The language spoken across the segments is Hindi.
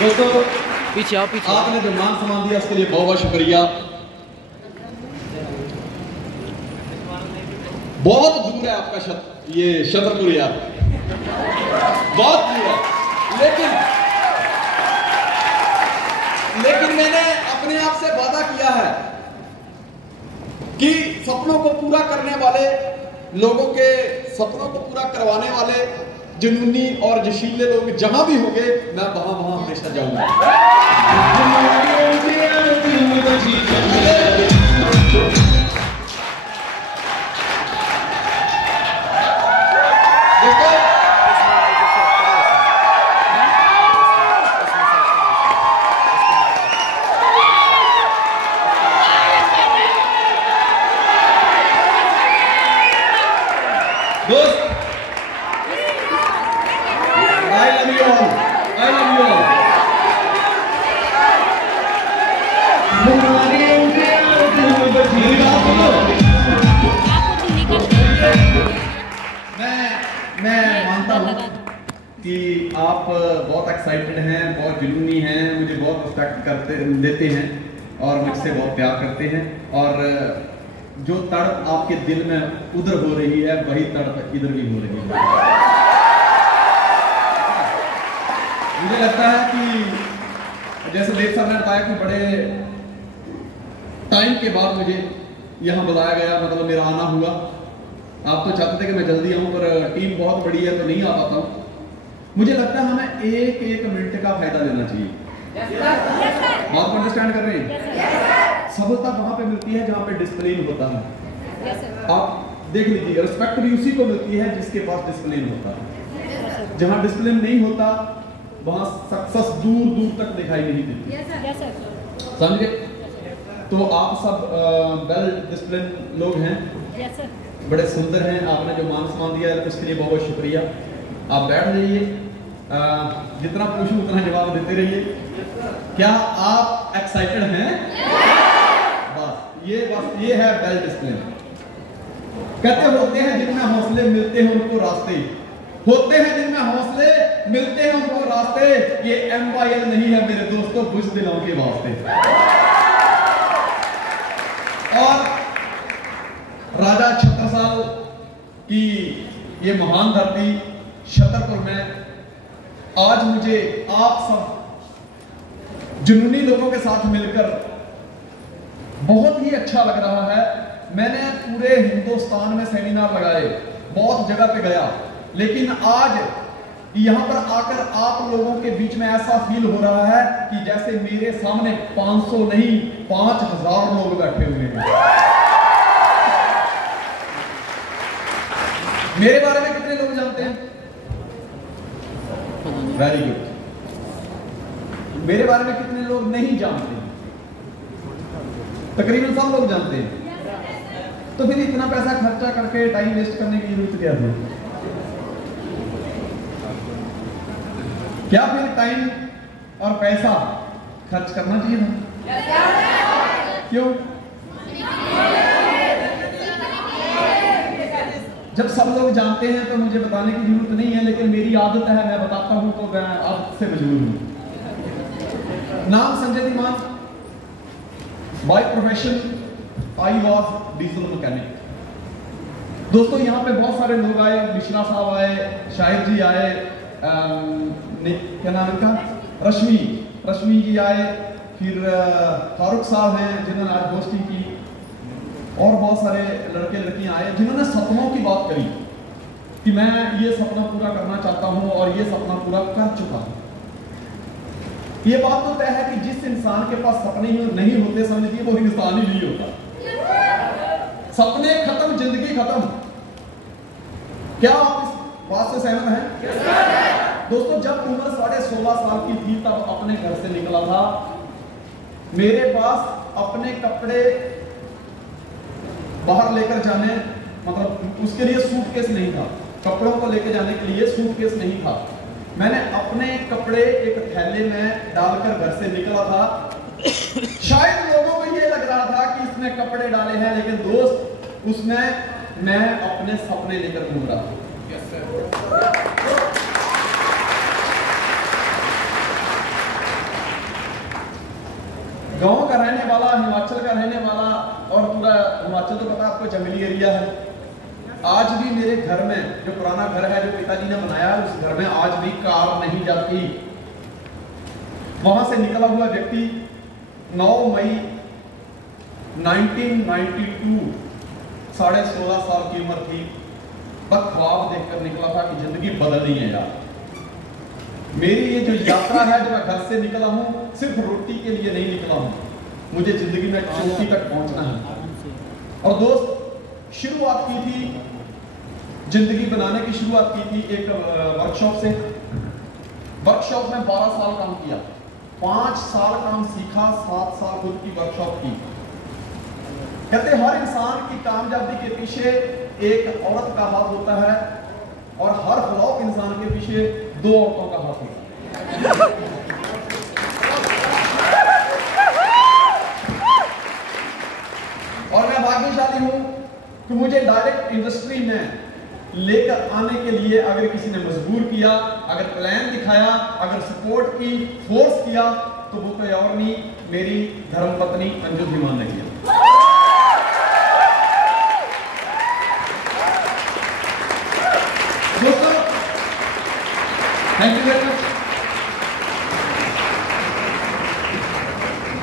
दोस्तों पीछे आओ, पीछे आपने जो मान सम्मान दिया उसके लिए बहुत बहुत शुक्रिया। बहुत दूर है आपका ये छतरपुर यार, बहुत दूर है, लेकिन मैंने अपने आप से वादा किया है कि सपनों को पूरा करने वाले लोगों के सपनों को पूरा करवाने वाले जुनूनी और जशीले लोग जहां भी होंगे मैं वहां हमेशा जाऊंगा। दोस्त I love you all. I love you all. मैं मानता हूँ कि आप बहुत एक्साइटेड हैं, बहुत जुनूनी हैं, मुझे बहुत रिस्पेक्ट देते हैं और मुझसे बहुत प्यार करते हैं, और जो तड़प आपके दिल में उधर हो रही है वही तड़प इधर भी हो रही है। मुझे लगता है कि जैसे देव सर ने बताया कि बड़े टाइम के बाद मुझे यहाँ बुलाया गया, मतलब मेरा आना हुआ। आप तो चाहते थे कि मैं जल्दी आऊँ, पर टीम बहुत बड़ी है तो नहीं आ पाता हूँ। मुझे लगता है हमें एक एक मिनट का फायदा लेना चाहिए। बात को अंडरस्टैंड कर रहे हैं? सफलता वहां पे मिलती है जहां पे डिसिप्लिन होता है। आप देख लीजिए, रिस्पेक्ट भी उसी को मिलती है जिसके पास डिसिप्लिन होता है। जहां डिसिप्लिन नहीं होता वहां सक्सेस दूर दूर तक दिखाई नहीं देती। समझे? तो आप सब वेल डिसिप्लिन लोग हैं, बड़े सुंदर हैं। आपने जो मान सम्मान दिया है उसके लिए बहुत बहुत शुक्रिया। आप बैठ जाइए, जितना पूछूं उतना जवाब देते रहिए। क्या आप एक्साइटेड हैं? बस ये है वेल डिसिप्लिन। कहते होते हैं जिनमें हौसले मिलते हैं उनको रास्ते, होते हैं जिनमें हौसले मिलते हैं उनको रास्ते। ये MYL नहीं है मेरे दोस्तों, कुछ दिनों के वास्ते। और राजा छत्रसाल की ये महान धरती छतरपुर में आज मुझे आप सब जुनूनी लोगों के साथ मिलकर बहुत ही अच्छा लग रहा है। मैंने पूरे हिंदुस्तान में सेमिनार लगाए, बहुत जगह पे गया, लेकिन आज यहां पर आकर आप लोगों के बीच में ऐसा फील हो रहा है कि जैसे मेरे सामने 500 नहीं 5000 लोग बैठे हुए हैं। मेरे बारे में कितने लोग जानते हैं? Very good. मेरे बारे में कितने लोग नहीं जानते? तकरीबन सब लोग जानते हैं। तो फिर इतना पैसा खर्चा करके टाइम वेस्ट करने की जरूरत क्या है? क्या फिर टाइम और पैसा खर्च करना चाहिए था? क्यों? जब सब लोग जानते हैं तो मुझे बताने की जरूरत नहीं है, लेकिन मेरी आदत है, मैं बताता हूं तो मैं आदत से मजबूर हूं। नाम Sanjay Dhiman, by profession I was diesel mechanic. दोस्तों यहाँ पे बहुत सारे लोग आए, मिश्रा साहब आए, शाहिद जी आए, क्या नाम इनका, रश्मि जी आए, फिर फारूक साहब हैं जिन्होंने आज गोष्ठी की, और बहुत सारे लड़के लड़कियां आए जिन्होंने सपनों की बात करी कि मैं ये सपना पूरा करना चाहता हूं और ये सपना पूरा कर चुका हूं। ये बात तो तय है कि जिस इंसान के पास सपने ही नहीं होते, समझिए वो इंसान ही नहीं होता। सपने खत्म, जिंदगी खत्म। क्या आप इस बात से सहमत हैं? दोस्तों जब उम्र 16.5 साल की थी तब अपने घर से निकला था। मेरे पास अपने कपड़े बाहर लेकर जाने, मतलब उसके लिए सूटकेस नहीं था, कपड़ों को लेकर जाने के लिए सूटकेस नहीं था। मैंने अपने कपड़े एक थैले में डालकर घर से निकला था। शायद लोगों को ये लग रहा था कि इसने कपड़े डाले हैं, लेकिन दोस्त उसमें मैं अपने सपने लेकर घूम रहा था। गांव का रहने वाला, हिमाचल का रहने वाला, और पूरा हिमाचल तो पता आपको जंगली एरिया है। आज भी मेरे घर में जो पुराना घर है जो पिताजी ने बनाया है, उस घर में आज भी कार नहीं जाती। वहां से निकला हुआ व्यक्ति 9 मई 1992, 16.5 साल की उम्र थी, बस ख्वाब देखकर निकला था कि जिंदगी बदलनी है यार। मेरी ये जो यात्रा है, जो मैं घर से निकला हूं, सिर्फ रोटी के लिए नहीं निकला हूं, मुझे जिंदगी में चोटी तक पहुंचना है। और दोस्त, शुरुआत की थी जिंदगी बनाने की, शुरुआत की थी एक वर्कशॉप से। वर्कशॉप में 12 साल काम किया, 5 साल काम सीखा, 7 साल खुद की वर्कशॉप की। कहते हर इंसान की कामयाबी के पीछे एक औरत का हाथ होता है, और हर फ्लॉप इंसान के पीछे 2 औरतों का हाथ होता है। और मैं भाग्यशाली हूं कि मुझे डायरेक्ट इंडस्ट्री में लेकर आने के लिए अगर किसी ने मजबूर किया, अगर प्लान दिखाया, अगर सपोर्ट की, फोर्स किया, तो वो कोई और नहीं, मेरी धर्मपत्नी अंजू धीमान ने किया। दोस्तों, थैंक यू वेरी मच।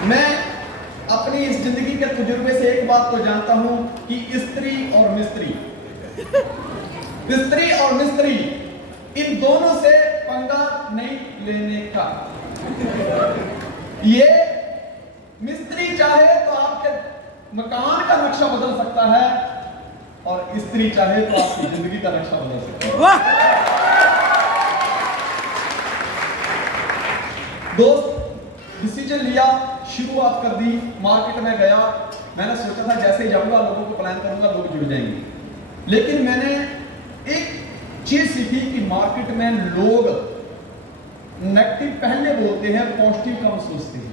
मैं अपनी इस जिंदगी के तजुर्बे से एक बात तो जानता हूं कि स्त्री और मिस्त्री इन दोनों से पंगा नहीं लेने का। ये मिस्त्री चाहे तो आपके मकान का नक्शा बदल सकता है, और स्त्री चाहे तो आपकी जिंदगी का नक्शा बदल सकती है। दोस्त, डिसीजन लिया, शुरुआत कर दी, मार्केट में गया। मैंने सोचा था जैसे ही जाऊंगा लोगों को प्लान करूंगा, लोग जुड़ जाएंगे। लेकिन मैंने एक चीज सीखी कि मार्केट में लोग नेगेटिव पहले बोलते हैं, पॉजिटिव कम सोचते हैं।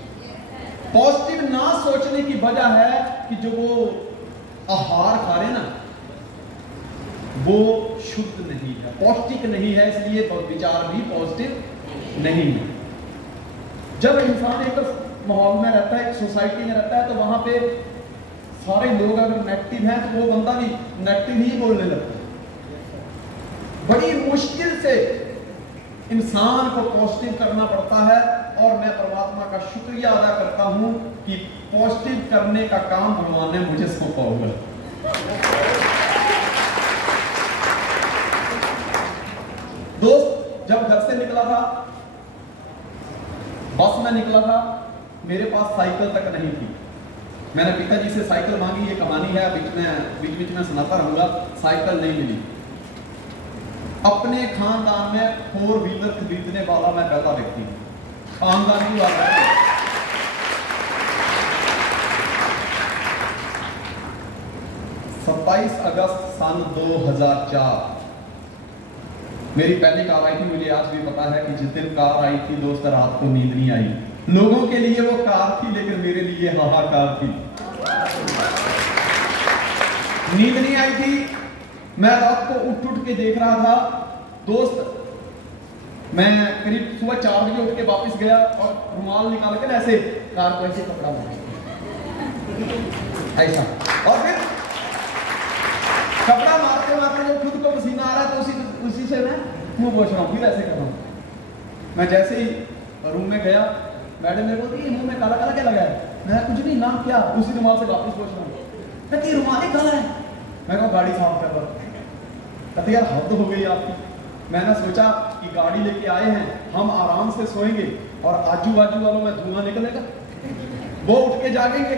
पॉजिटिव ना सोचने की वजह है कि जो वो आहार खा रहे ना, वो शुद्ध नहीं है, पौष्टिक नहीं है, इसलिए विचार भी पॉजिटिव नहीं है। जब इंसान एक माहौल में रहता है, एक सोसाइटी में रहता है, तो वहां पे सारे लोग अगर नेगेटिव हैं तो वो बंदा भी नेगेटिव ही बोलने लगता है। बड़ी मुश्किल से इंसान को पॉजिटिव करना पड़ता है, और मैं परमात्मा का शुक्रिया अदा करता हूं कि पॉजिटिव करने का काम भगवान ने मुझे सौंपा हुआ है। दोस्त, जब घर से निकला था, बस में निकला था, मेरे पास साइकिल तक नहीं थी। मैंने पिताजी से साइकिल मांगी, ये कहानी है, बीच में सुनाता रहूंगा। साइकिल नहीं मिली। अपने खानदान में 4 व्हीलर खरीदने वाला मैं पहला व्यक्ति हूं, खानदान की बात है। 27 अगस्त सन 2004 मेरी पहली कार आई थी। मुझे आज भी पता है कि जिस दिन कार आई थी दोस्त, रात को नींद नहीं आई। लोगों के लिए वो कार थी, लेकिन मेरे लिए हाहाकार थी। नींद नहीं आई थी। मैं रात को उठ के देख रहा था। दोस्त, मैं करीब सुबह 4 बजे उठ के वापस गया, और रुमाल निकाल कर ऐसे कार को ऐसे कपड़ा मारा ऐसा, और फिर कपड़ा मारते मारते जब खुद को पसीना आ रहा है तो उसी से मैं मुंह पोंछ रहा हूँ, फिर ऐसे कर रहा हूँ। मैं जैसे ही रूम में गया, मैडम मेरे को मुंह में काला काला क्या लगा है? मैं कुछ नहीं, नाम क्या? उसी रुमाल से वापस पोंछ रहा हूँ। कहती रुमाल ही काला है। मैं कहा गाड़ी साफ कर रहा हूँ। कहते यार हद हो गई आपकी। मैंने सोचा कि गाड़ी लेके आए हैं, हम आराम से सोएंगे और आजू बाजू वालों में धुआं निकलेगा, वो उठ के जागेंगे,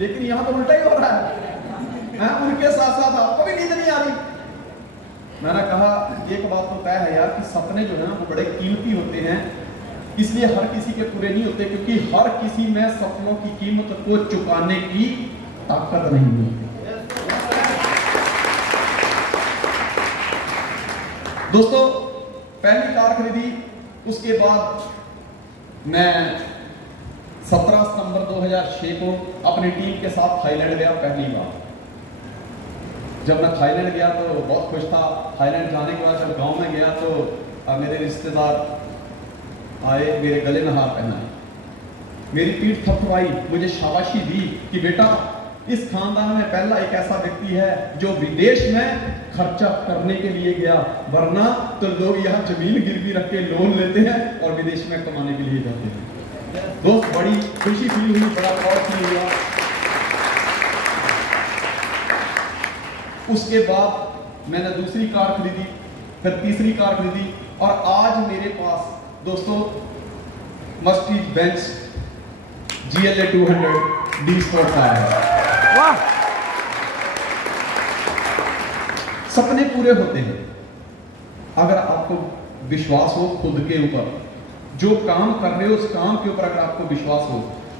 लेकिन यहाँ तो उल्टा ही हो रहा है। उनके साथ साथ आपको भी नींद नहीं आ रही। मैंने कहा एक बात तो तय है यार कि सपने जो है ना वो बड़े कीमती होते हैं, इसलिए हर किसी के पूरे नहीं होते, क्योंकि हर किसी में सपनों की कीमत को चुकाने की ताकत नहीं होती। दोस्तों, पहली कार खरीदी, उसके बाद मैं 17 सितंबर 2006 को अपनी टीम के साथ थाईलैंड गया पहली बार। जब मैं थाईलैंड गया तो बहुत खुश था। थाईलैंड जाने के बाद जब गांव में गया तो मेरे रिश्तेदार आए, मेरे गले में हार पहनाए। मेरी पीठ थपथपाई, मुझे शाबाशी दी कि बेटा इस खानदान में पहला एक ऐसा व्यक्ति है जो विदेश में खर्चा करने के लिए गया, वरना तो लोग यहाँ जमीन गिरवी रख के लोन लेते हैं और विदेश में कमाने के लिए जाते हैं। दोस्त बड़ी खुशी फील हुई, बड़ा प्राउड फील हुआ। उसके बाद मैंने दूसरी कार खरीदी, फिर तीसरी कार खरीदी और आज मेरे पास दोस्तों Mercedes Benz GLA 200 D sport car है। वाह! सपने पूरे होते हैं अगर आपको विश्वास हो खुद के ऊपर, जो काम कर रहे हो उस काम के ऊपर अगर आपको विश्वास हो,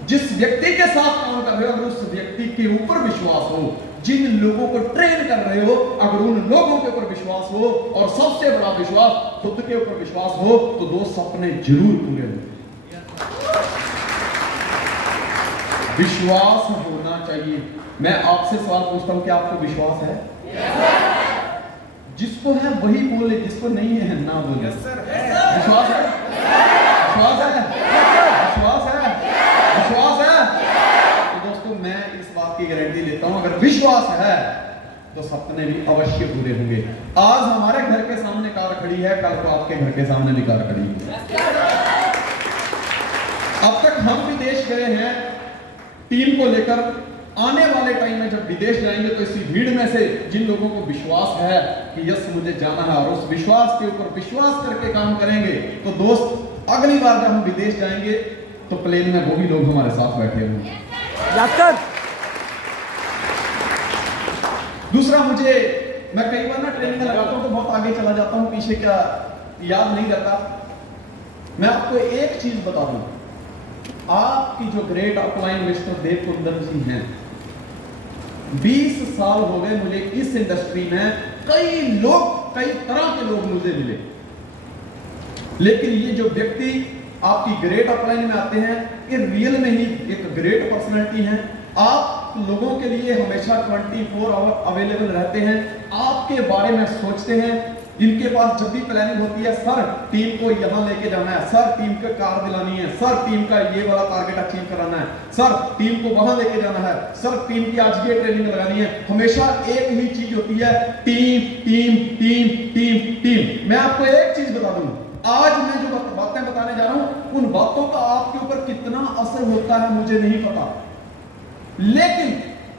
जिस व्यक्ति के साथ काम कर रहे हो अगर उस व्यक्ति के ऊपर विश्वास हो, जिन लोगों को ट्रेन कर रहे हो अगर उन लोगों के ऊपर विश्वास हो, और सबसे बड़ा विश्वास खुद के ऊपर विश्वास हो, तो दो सपने जरूर पूरे होंगे। विश्वास होना चाहिए। मैं आपसे सवाल पूछता हूं, क्या आपको विश्वास है? जिसको है वही बोले, जिसको नहीं है ना बोले। विश्वास है? विश्वास है? विश्वास है? विश्वास है? तो दोस्तों मैं इस बात की गारंटी लेता हूं, अगर विश्वास है तो सपने भी अवश्य पूरे होंगे। आज हमारे घर के सामने कार खड़ी है, कल को आपके घर के सामने भी कार खड़ी है। अब तक हम विदेश गए हैं टीम को लेकर, आने वाले टाइम में जब विदेश जाएंगे तो इसी भीड़ में से जिन लोगों को विश्वास है कि यस मुझे जाना है और उस विश्वास के ऊपर विश्वास करके काम करेंगे, तो दोस्त अगली बार जब हम विदेश जाएंगे तो प्लेन में वो भी लोग हमारे साथ बैठे होंगे। दूसरा, मैं कई बार ना ट्रेनिंग में लगाता हूं तो बहुत आगे चला जाता हूं, पीछे क्या याद नहीं रहता। मैं आपको एक चीज बता दूं, आपकी जो ग्रेट अपलाइन मिस्टर देव कुंदन जी हैं, 20 साल हो गए मुझे इस इंडस्ट्री में, कई लोग कई तरह के लोग मुझे मिले, लेकिन ये जो व्यक्ति आपकी ग्रेट अपलाइन में आते हैं ये रियल में ही एक ग्रेट पर्सनालिटी हैं। आप लोगों के लिए हमेशा 24 आवर अवेलेबल रहते हैं, आपके बारे में सोचते हैं। इनके पास जब भी प्लानिंग होती है, सर टीम को यहां लेके जाना है, सर टीम को कार दिलानी है, सर टीम का ये वाला टारगेट अचीव कराना है, सर टीम को वहां लेके जाना है, सर टीम की आज ये ट्रेनिंग लगानी है। हमेशा एक ही चीज होती है, team team team team team. मैं आपको एक चीज बता दूं, आज मैं जो बातें बताने जा रहा हूं उन बातों का आपके ऊपर कितना असर होता है मुझे नहीं पता, लेकिन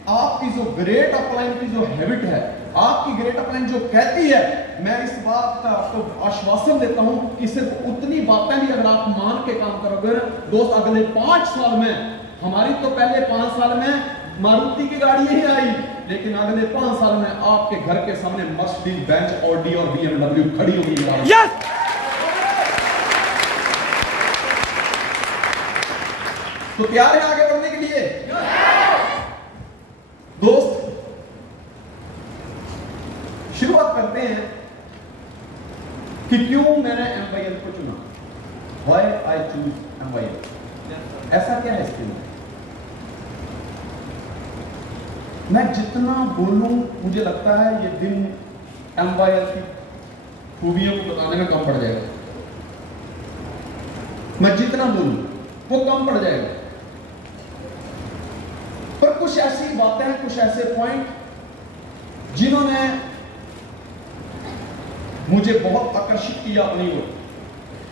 आपकी जो ग्रेट अपलाइन की जो हैबिट है, आपकी ग्रेट अपलाइन जो कहती है, मैं इस बात का आपको आश्वासन देता हूं कि सिर्फ उतनी बातें भी अगर आप मान के काम करोगे दोस्त, अगले 5 साल में, हमारी तो पहले 5 साल में मारुति की गाड़ी ही आई, लेकिन अगले 5 साल में आपके घर के सामने मर्सिडीज बेंज, ऑडी और BMW खड़ी होगी। yes! तो तैयार है आगे बढ़ने के लिए? दोस्त शुरुआत करते हैं कि क्यों मैंने MYL को चुना। Why I choose MYL? ऐसा क्या है इसके लिए? मैं जितना बोलूं मुझे लगता है ये दिन MYL की खूबियों को बताने में कम पड़ जाएगा। मैं जितना बोलूं वो कम पड़ जाएगा, पर कुछ ऐसी बातें, कुछ ऐसे पॉइंट जिन्होंने मुझे बहुत आकर्षित किया अपनी ओर,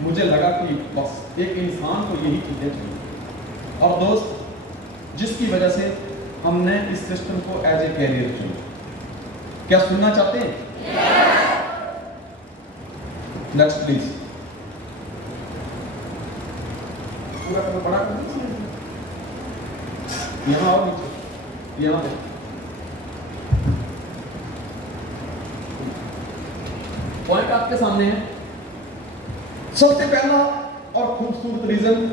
मुझे लगा कि बस एक इंसान को यही चीजें चाहिए, और दोस्त जिसकी वजह से हमने इस सिस्टम को एज ए कैरियर चुना। क्या सुनना चाहते हैं? Next please. पूरा बड़ा यहां आओ, नीचे यहां पे पॉइंट आपके सामने है। सबसे पहला और खूबसूरत रीजन,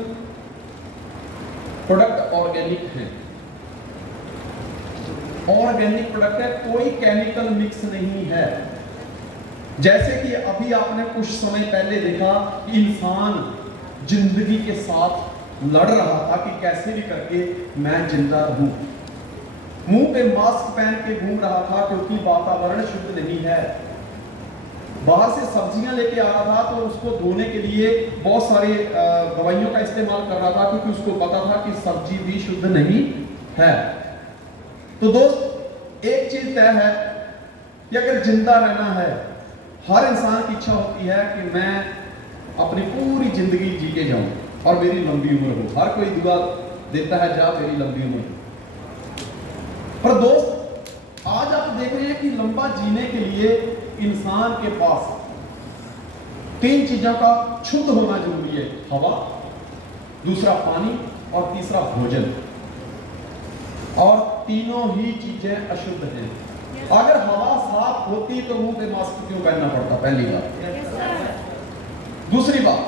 प्रोडक्ट ऑर्गेनिक है। ऑर्गेनिक प्रोडक्ट है, कोई केमिकल मिक्स नहीं है। जैसे कि अभी आपने कुछ समय पहले देखा कि इंसान जिंदगी के साथ लड़ रहा था कि कैसे भी करके मैं जिंदा रहूं, मुंह पे मास्क पहन के घूम रहा था क्योंकि वातावरण शुद्ध नहीं है। बाहर से सब्जियां लेके आ रहा था, तो उसको धोने के लिए बहुत सारी दवाइयों का इस्तेमाल कर रहा था, क्योंकि उसको पता था कि सब्जी भी शुद्ध नहीं है। तो दोस्त एक चीज तय है कि अगर जिंदा रहना है, हर इंसान की इच्छा होती है कि मैं अपनी पूरी जिंदगी जी के जाऊं और मेरी लंबी उम्र हो। हर कोई दुआ देता है, जा मेरी लंबी उम्र हो। पर दोस्त आज आप देख रहे हैं कि लंबा जीने के लिए इंसान के पास 3 चीजों का शुद्ध होना जरूरी है। हवा, दूसरा पानी और तीसरा भोजन। और तीनों ही चीजें अशुद्ध हैं। अगर हवा साफ होती तो मुंह पे मास्क क्यों पहनना पड़ता? पहली बात। दूसरी बात,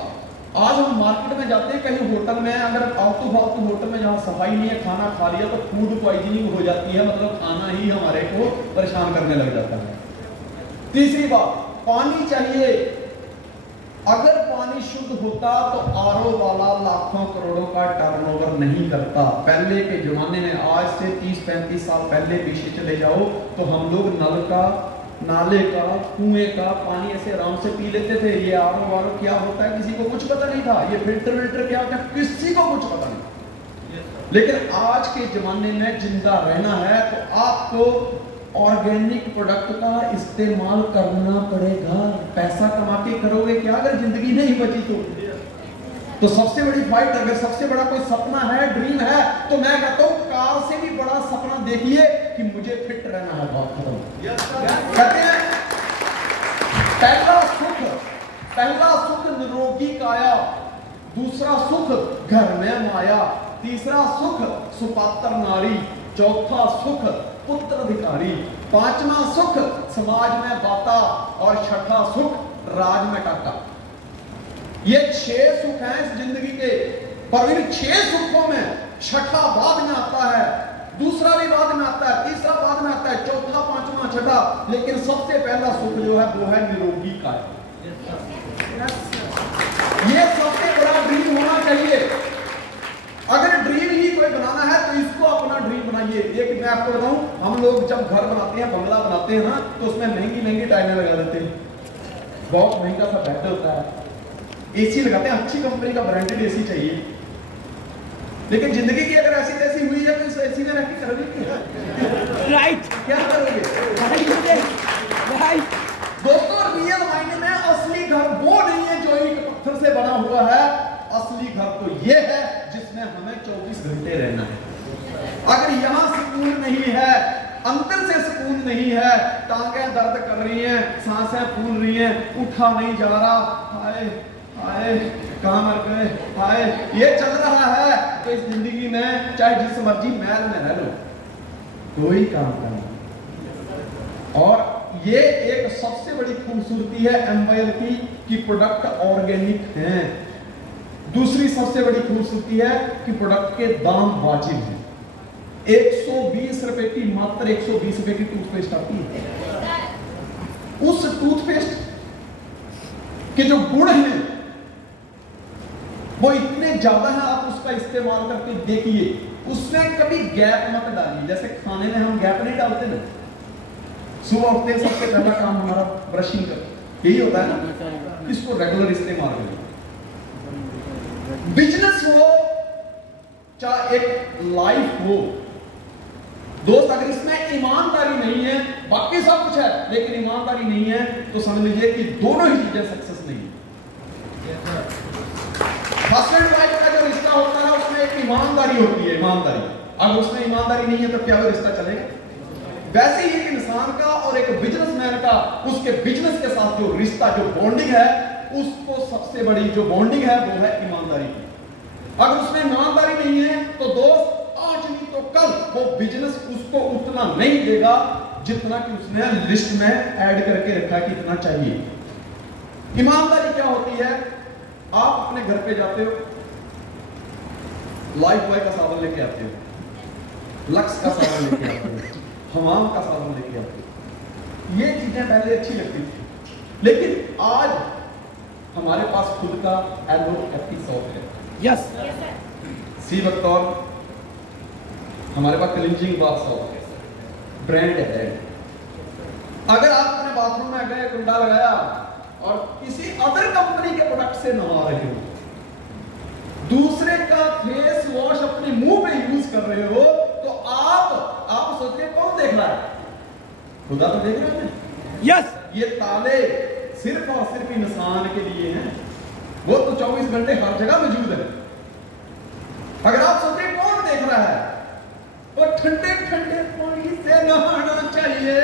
आज हम मार्केट में जाते हैं, कहीं होटल में, अगर आलतू फालतू होटल में जहां सफाई नहीं है, खाना खा लिया तो फूड पॉइजनिंग हो जाती है, मतलब खाना ही हमारे को परेशान करने लग जाता है। तीसरी बात, पानी चाहिए। अगर पानी शुद्ध होता तो आरओ वाला लाखों करोड़ों का टर्नओवर नहीं करता। पहले के जमाने में, आज से 30-35 साल पहले पीछे चले जाओ, तो हम लोग नल का, नाले का, कुएं का पानी ऐसे आराम से पी लेते थे। ये आरओ वारो क्या होता है किसी को कुछ पता नहीं था, ये फिल्टर क्या होता है किसी को कुछ पता नहीं। लेकिन आज के जमाने में जिंदा रहना है तो आपको ऑर्गेनिक प्रोडक्ट का इस्तेमाल करना पड़ेगा। पैसा कमा के करोगे क्या अगर जिंदगी नहीं बची तो सबसे बड़ी फाइट, अगर सबसे बड़ा कोई सपना है, ड्रीम है, तो मैं कहता हूं कार से भी बड़ा सपना देखिए कि मुझे फिट रहना है। बात खत्म। कहते हैं पहला सुख निरोगी काया, दूसरा सुख घर में माया, तीसरा सुख सुपात्र नारी, चौथा सुख पुत्र अधिकारी, पांचवा सुख समाज में बाता और छठा सुख राज में टाका। ये 6 सुख हैं इस जिंदगी के, पर इन 6 सुखों में छठा बाद में आता है, दूसरा भी बाद में आता है, तीसरा बाद में आता है, चौथा, पांचवा, छठा, लेकिन सबसे पहला सुख जो है वो है निरोगी काया। ये सबसे बड़ा ड्रीम होना चाहिए। अगर ड्रीम ही कोई बनाना है तो इसको अपना ड्रीम बनाइए। एक मैं आपको बताऊं, हम लोग जब घर बनाते हैं, बंगला बनाते हैं ना, तो उसमें महंगी टाइलें लगा देते हैं, बहुत महंगा सा बेड होता है, एसी लगाते हैं, अच्छी कंपनी का ब्रांडेड एसी चाहिए। लेकिन जिंदगी की अगर ऐसी तैसी हुई है तो इस एसी में रह के करोगे क्या? राइट, क्या करोगे? राइट। दोस्तों रियल मायने में असली घर वो नहीं है जो एक पत्थर से बना हुआ है। असली घर तो ये है जिसमें हमें 24 घंटे रहना है। अगर यहां सुकून नहीं है, अंदर से सुकून नहीं है, टांगें दर्द कर रही हैं, सांसें फूल रही हैं, उठा नहीं जा रहा, हाय हाय कहां मर गए, हाय ये चल रहा है, तो इस जिंदगी में चाहे जिस मर्जी महल में रह लो, कोई काम करना। और ये एक सबसे बड़ी खूबसूरती है एम्पायर की कि प्रोडक्ट ऑर्गेनिक हैं। दूसरी सबसे बड़ी खूबसूरती है कि प्रोडक्ट के दाम वाजिब हैं। 120 रुपए की, मात्र 120 रुपए की टूथपेस्ट आती है। उस टूथपेस्ट के जो गुण हैं वो इतने ज्यादा हैं, आप उसका इस्तेमाल करके देखिए, उसमें कभी गैप मत डालिए। जैसे खाने में हम गैप नहीं डालते ना, सुबह उठते सबसे पहला काम हमारा ब्रशिंग कर, यही होता है ना, इसको रेगुलर इस्तेमाल करिए। बिजनेस हो चाहे एक लाइफ हो, दोस्त अगर इसमें ईमानदारी नहीं है, बाकी सब कुछ है लेकिन ईमानदारी नहीं है, तो समझ लीजिए कि दोनों ही चीजें सक्सेस नहीं है। हस्बैंड वाइफ का जो रिश्ता होता है उसमें एक ईमानदारी होती है, ईमानदारी। अगर उसमें ईमानदारी नहीं है तो क्या वो रिश्ता चलेगा? वैसे ही एक इंसान का और एक बिजनेसमैन का, उसके बिजनेस के साथ जो रिश्ता, जो बॉन्डिंग है, उसको सबसे बड़ी जो बॉन्डिंग है वो है ईमानदारी की। अगर उसमें ईमानदारी नहीं है तो दोस्त आज नहीं तो कल वो बिजनेस उसको उतना नहीं देगा जितना कि उसने लिस्ट में ऐड करके रखा कि इतना चाहिए। ईमानदारी क्या होती है? आप अपने घर पे जाते हो, लाइफ बॉय का साबुन लेके आते हो, लक्स का साबुन लेके आते हो, हमाम का साबुन लेके आते हो। ये चीजें पहले अच्छी लगती थी, लेकिन आज हमारे पास खुद का LOFT शॉप है। यस सी बतौर हमारे पास क्लींजिंग बाथ शॉप है, ब्रांड है। अगर आप अपने बाथरूम में गए, कुंडा लगाया, और किसी अदर कंपनी के प्रोडक्ट से नहा रहे हो, दूसरे का फेस वॉश अपने मुंह पे यूज कर रहे हो, तो आप सोच रहे कौन देख रहा है? खुदा तो देख रहा है। यस, ये ताले सिर्फ और सिर्फ इंसान के लिए हैं, वो तो 24 घंटे हर जगह मौजूद है। अगर आप सोच रहे कौन देख रहा है, वो ठंडे ठंडे पानी से नहाना चाहिए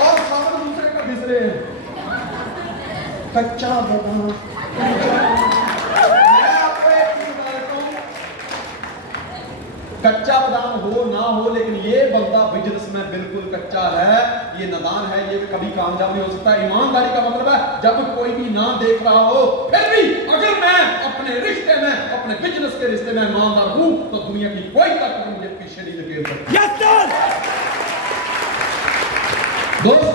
और सामने दूसरे का घिस रहे हैं कच्चा बादाम। मैं आपको एक चीज बता देता हूं, कच्चा बादाम हो ना हो, लेकिन ये बंदा बिजनेस में बिल्कुल कच्चा है, ये नादान है, ये कभी कामयाब नहीं हो सकता। ईमानदारी का मतलब है जब कोई भी ना देख रहा हो, फिर भी अगर मैं अपने रिश्ते में, अपने बिजनेस के रिश्ते में ईमानदार हूं, तो दुनिया की कोई ताकत मुझे पीछे नहीं लगे सकती। Yes sir. दोस्त,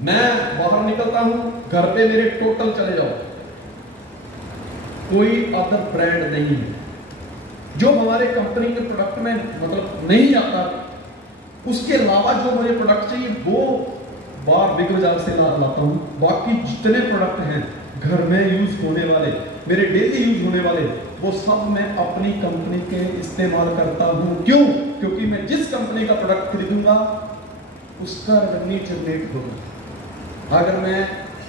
मैं बाहर निकलता हूं, घर पे मेरे टोटल चले जाओ, कोई अदर ब्रांड नहीं है जो हमारे कंपनी के प्रोडक्ट में मतलब नहीं आता। उसके अलावा जो मुझे प्रोडक्ट चाहिए वो बाहर बिग बाजार से लाता हूं। बाकी जितने प्रोडक्ट हैं घर में यूज होने वाले, मेरे डेली यूज होने वाले, वो सब मैं अपनी कंपनी के इस्तेमाल करता हूं। क्यों? क्योंकि मैं जिस कंपनी का प्रोडक्ट खरीदूंगा उसका रेवेन्यू जनरेट होगा। अगर मैं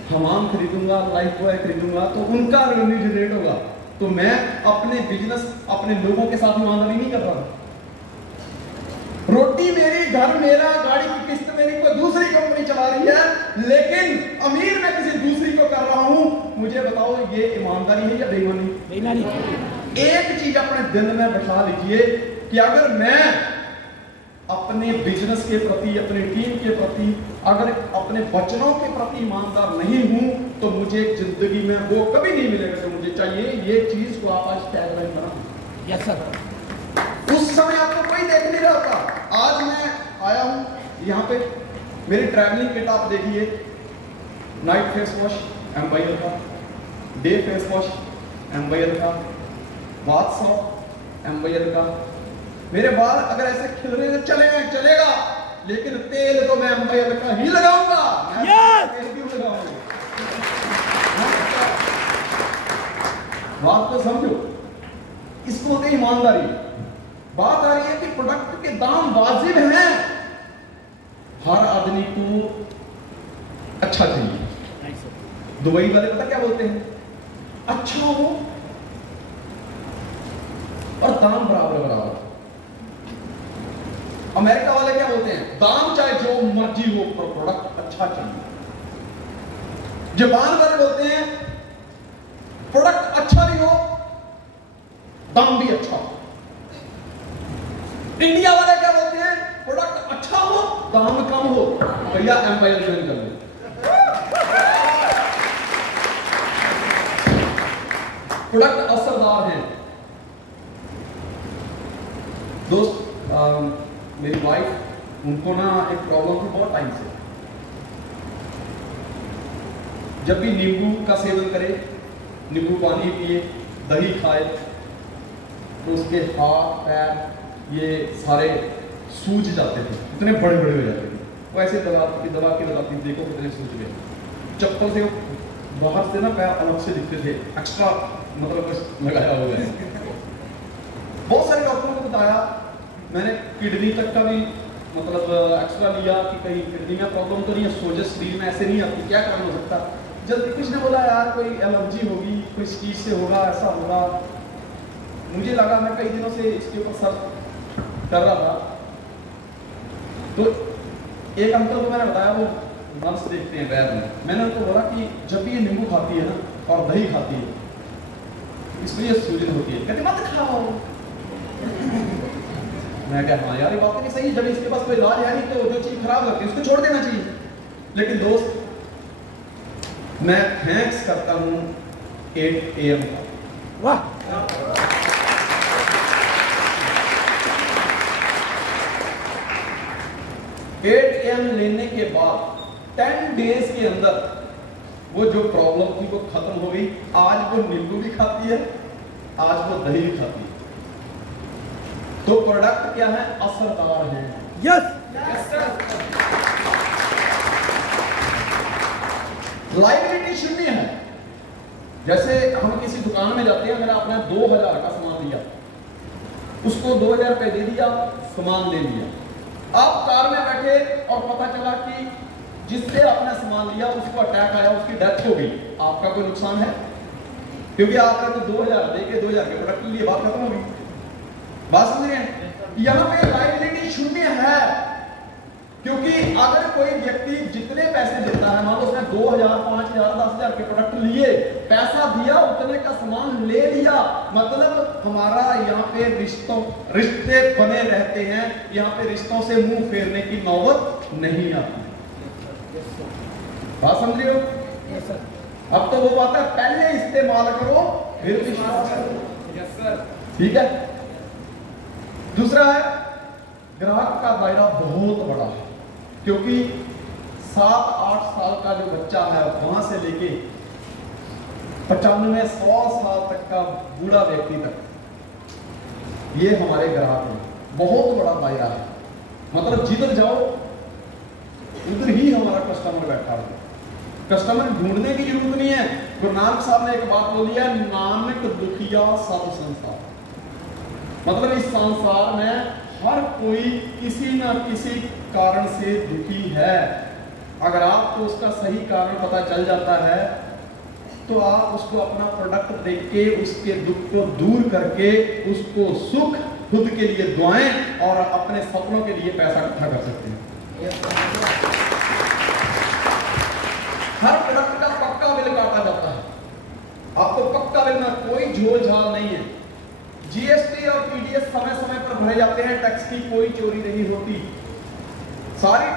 हमाम खरीदूंगा, लाइफबॉय खरीदूंगा, तो उनका रेवेन्यू जनरेट होगा। तो मैं अपने बिजनेस, अपने लोगों के साथ ईमानदारी नहीं कर रहा। रोटी मेरी, घर मेरा, गाड़ी की किस्त मेरी, कोई दूसरी कंपनी चला रही है, लेकिन अमीर मैं किसी दूसरी को कर रहा हूं। मुझे बताओ ये ईमानदारी है या बेईमानी? बेईमानी। एक चीज अपने दिल में बैठा लीजिए कि अगर मैं अपने बिजनेस के प्रति, अपनी टीम के प्रति, अगर अपने वचनों के प्रति ईमानदार नहीं हूं, तो मुझे जिंदगी में वो कभी नहीं मिलेगा जो मुझे चाहिए। ये चीज को आप आज टैगलाइन बना। Yes sir. उस समय आपको कोई देख नहीं रहा था। आज मैं आया हूं यहाँ पे, मेरी ट्रैवलिंग किट आप देखिए, नाइट फेस वॉश एम्पायर का, डे फेस वॉश एम्पायर का, बाथ सॉप एम्पायर का। मेरे बाल अगर ऐसे खिल रहे हैं चलेगा, लेकिन तेल तो मैं एम्पायर का ही लगाऊंगा। तेल क्यों लगाऊंगा? बात तो समझो, इसको होते ईमानदारी। बात आ रही है कि प्रोडक्ट के दाम वाजिब हैं। हर आदमी को अच्छा चाहिए। दुबई वाले पता क्या बोलते हैं? अच्छा हो और दाम बराबर। अमेरिका वाले क्या बोलते हैं? दाम चाहे जो मर्जी हो पर प्रोडक्ट अच्छा चाहिए। जापान वाले बोलते हैं प्रोडक्ट अच्छा भी हो, दाम भी अच्छा हो। इंडिया वाले क्या बोलते हैं? प्रोडक्ट अच्छा हो, दाम कम हो, भैया एम्पायर ज्वाइन कर लो। प्रोडक्ट असरदार है। दोस्त, मेरी वाइफ, उनको ना एक प्रॉब्लम थी बहुत टाइम से। जब भी नींबू का सेवन करे, नींबू पानी पिए, दही खाए, तो उसके हाथ पैर ये सारे सूज जाते थे, इतने बड़े बड़े हो जाते थे। वो ऐसे दबाती देखो कितने सूज गए। चप्पल से बाहर से ना पैर अलग से दिखते थे, एक्स्ट्रा मतलब कुछ लगाया हुआ है। बहुत सारे डॉक्टरों को बताया, मैंने किडनी तक का भी मतलब एक्स्ट्रा लिया कि कहीं किडनी में प्रॉब्लम तो नहीं है, सोजस शरीर में ऐसे नहीं आती, क्या कारण हो सकता। जब किसी ने बोला यार कोई एलर्जी होगी, कोई चीज से होगा, ऐसा होगा। मुझे लगा, मैं कई दिनों से इसके ऊपर सर्च कर रहा था, तो एक अंकल को मैंने बताया, वो नर्स देखते हैं वैद में। मैंने उनको बोला कि जब भी ये नींबू खाती है ना और दही खाती है, इसमें ये सूजन होती है, कहते मत खाओ। मैं क्या, हाँ यार ये बात नहीं सही, जब इसके पास कोई इलाज है नहीं तो जो चीज खराब लगती है उसको छोड़ देना चाहिए। लेकिन दोस्त, मैं थैंक्स करता हूं 8 AM का। वाह, 8 AM लेने के बाद 10 डेज के अंदर वो जो प्रॉब्लम थी वो खत्म हो गई। आज वो नींबू भी खाती है, आज वो दही भी खाती है। तो प्रोडक्ट क्या है? असरदार है। यस। लायबिलिटी शून्य है। जैसे हम किसी दुकान में जाते हैं, मैंने अपने 2000 का सामान लिया, उसको 2000 रुपए दे दिया, सामान ले लिया। आप कार में बैठे और पता चला कि जिससे आपने सामान लिया उसको अटैक आया, उसकी डेथ हो गई, आपका कोई नुकसान है? क्योंकि आपने तो 2000 देके 2000 के प्रोडक्ट के लिए बात खत्म होगी। बात समझ रहे हैं? यहां पे लायबिलिटी शून्य है, क्योंकि अगर कोई व्यक्ति जितने पैसे देता है, मान लो उसने 2000, 5000, 10000 के प्रोडक्ट लिए, पैसा दिया, उतने का सामान ले लिया, मतलब हमारा यहाँ पे रिश्ते बने रहते हैं, यहाँ पे रिश्तों से मुंह फेरने की नौबत नहीं आती। बात समझ रहे हो? अब तो वो बात है, पहले इस्तेमाल करो फिर विश्वास करो। ठीक है। दूसरा है, ग्राहक का दायरा बहुत बड़ा है, क्योंकि 7-8 साल का जो बच्चा है वहां से लेके 95-100 साल तक का बूढ़ा व्यक्ति तक, ये हमारे ग्राहक हैं। बहुत बड़ा दायरा है, मतलब जिधर जाओ उधर ही हमारा कस्टमर बैठा है। कस्टमर ढूंढने की जरूरत नहीं है। गुरु नानक साहब ने एक बात बोली है, नानक दुखिया सब संसार। मतलब इस संसार में हर कोई किसी ना किसी कारण से दुखी है। अगर आपको उसका सही कारण पता चल जाता है तो आप उसको अपना प्रोडक्ट देख के उसके दुख को दूर करके उसको सुख, खुद के लिए दुआएं और अपने सपनों के लिए पैसा इकट्ठा कर सकते हैं। हर प्रोडक्ट का पक्का बिल काटा जाता है, आपको पक्का बिल में कोई झोल झाल नहीं है। जीएसटी और टीडीएस समय समय पर भरे जाते हैं, टैक्स की कोई चोरी नहीं होती। सारी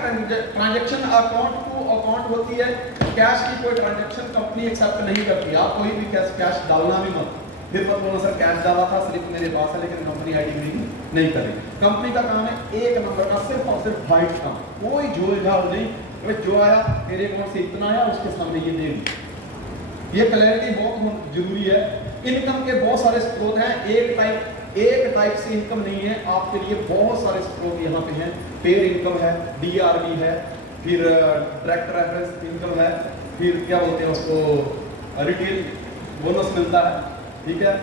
ट्रांजैक्शन अकाउंट टू अकाउंट होती है। कैश की कोई ट्रांजैक्शन कंपनी एक्सेप्ट नहीं करती। आप कोई भी कैश डालना भी मत, फिर मत बोलना सर कैश डाला था, स्लिप मेरे पास है, लेकिन कंपनी आईडी नहीं करेगी। कंपनी का काम है एक नंबर का, सिर्फ और सिर्फ वाइट काम, कोई झोल झाल नहीं। जो आया मेरे अकाउंट से इतना आया, उसके सामने ये दे दी। ये क्लैरिटी बहुत जरूरी है। इनकम के बहुत सारे स्रोत हैं, एक टाइप से इनकम नहीं है। आपके लिए बहुत सारे स्रोत यहाँ पे हैं। पेड इनकम है, डीआरबी है, फिर डायरेक्ट रेफरेंस इनकम है, फिर क्या बोलते हैं उसको, रिटेल बोनस मिलता है। ठीक है।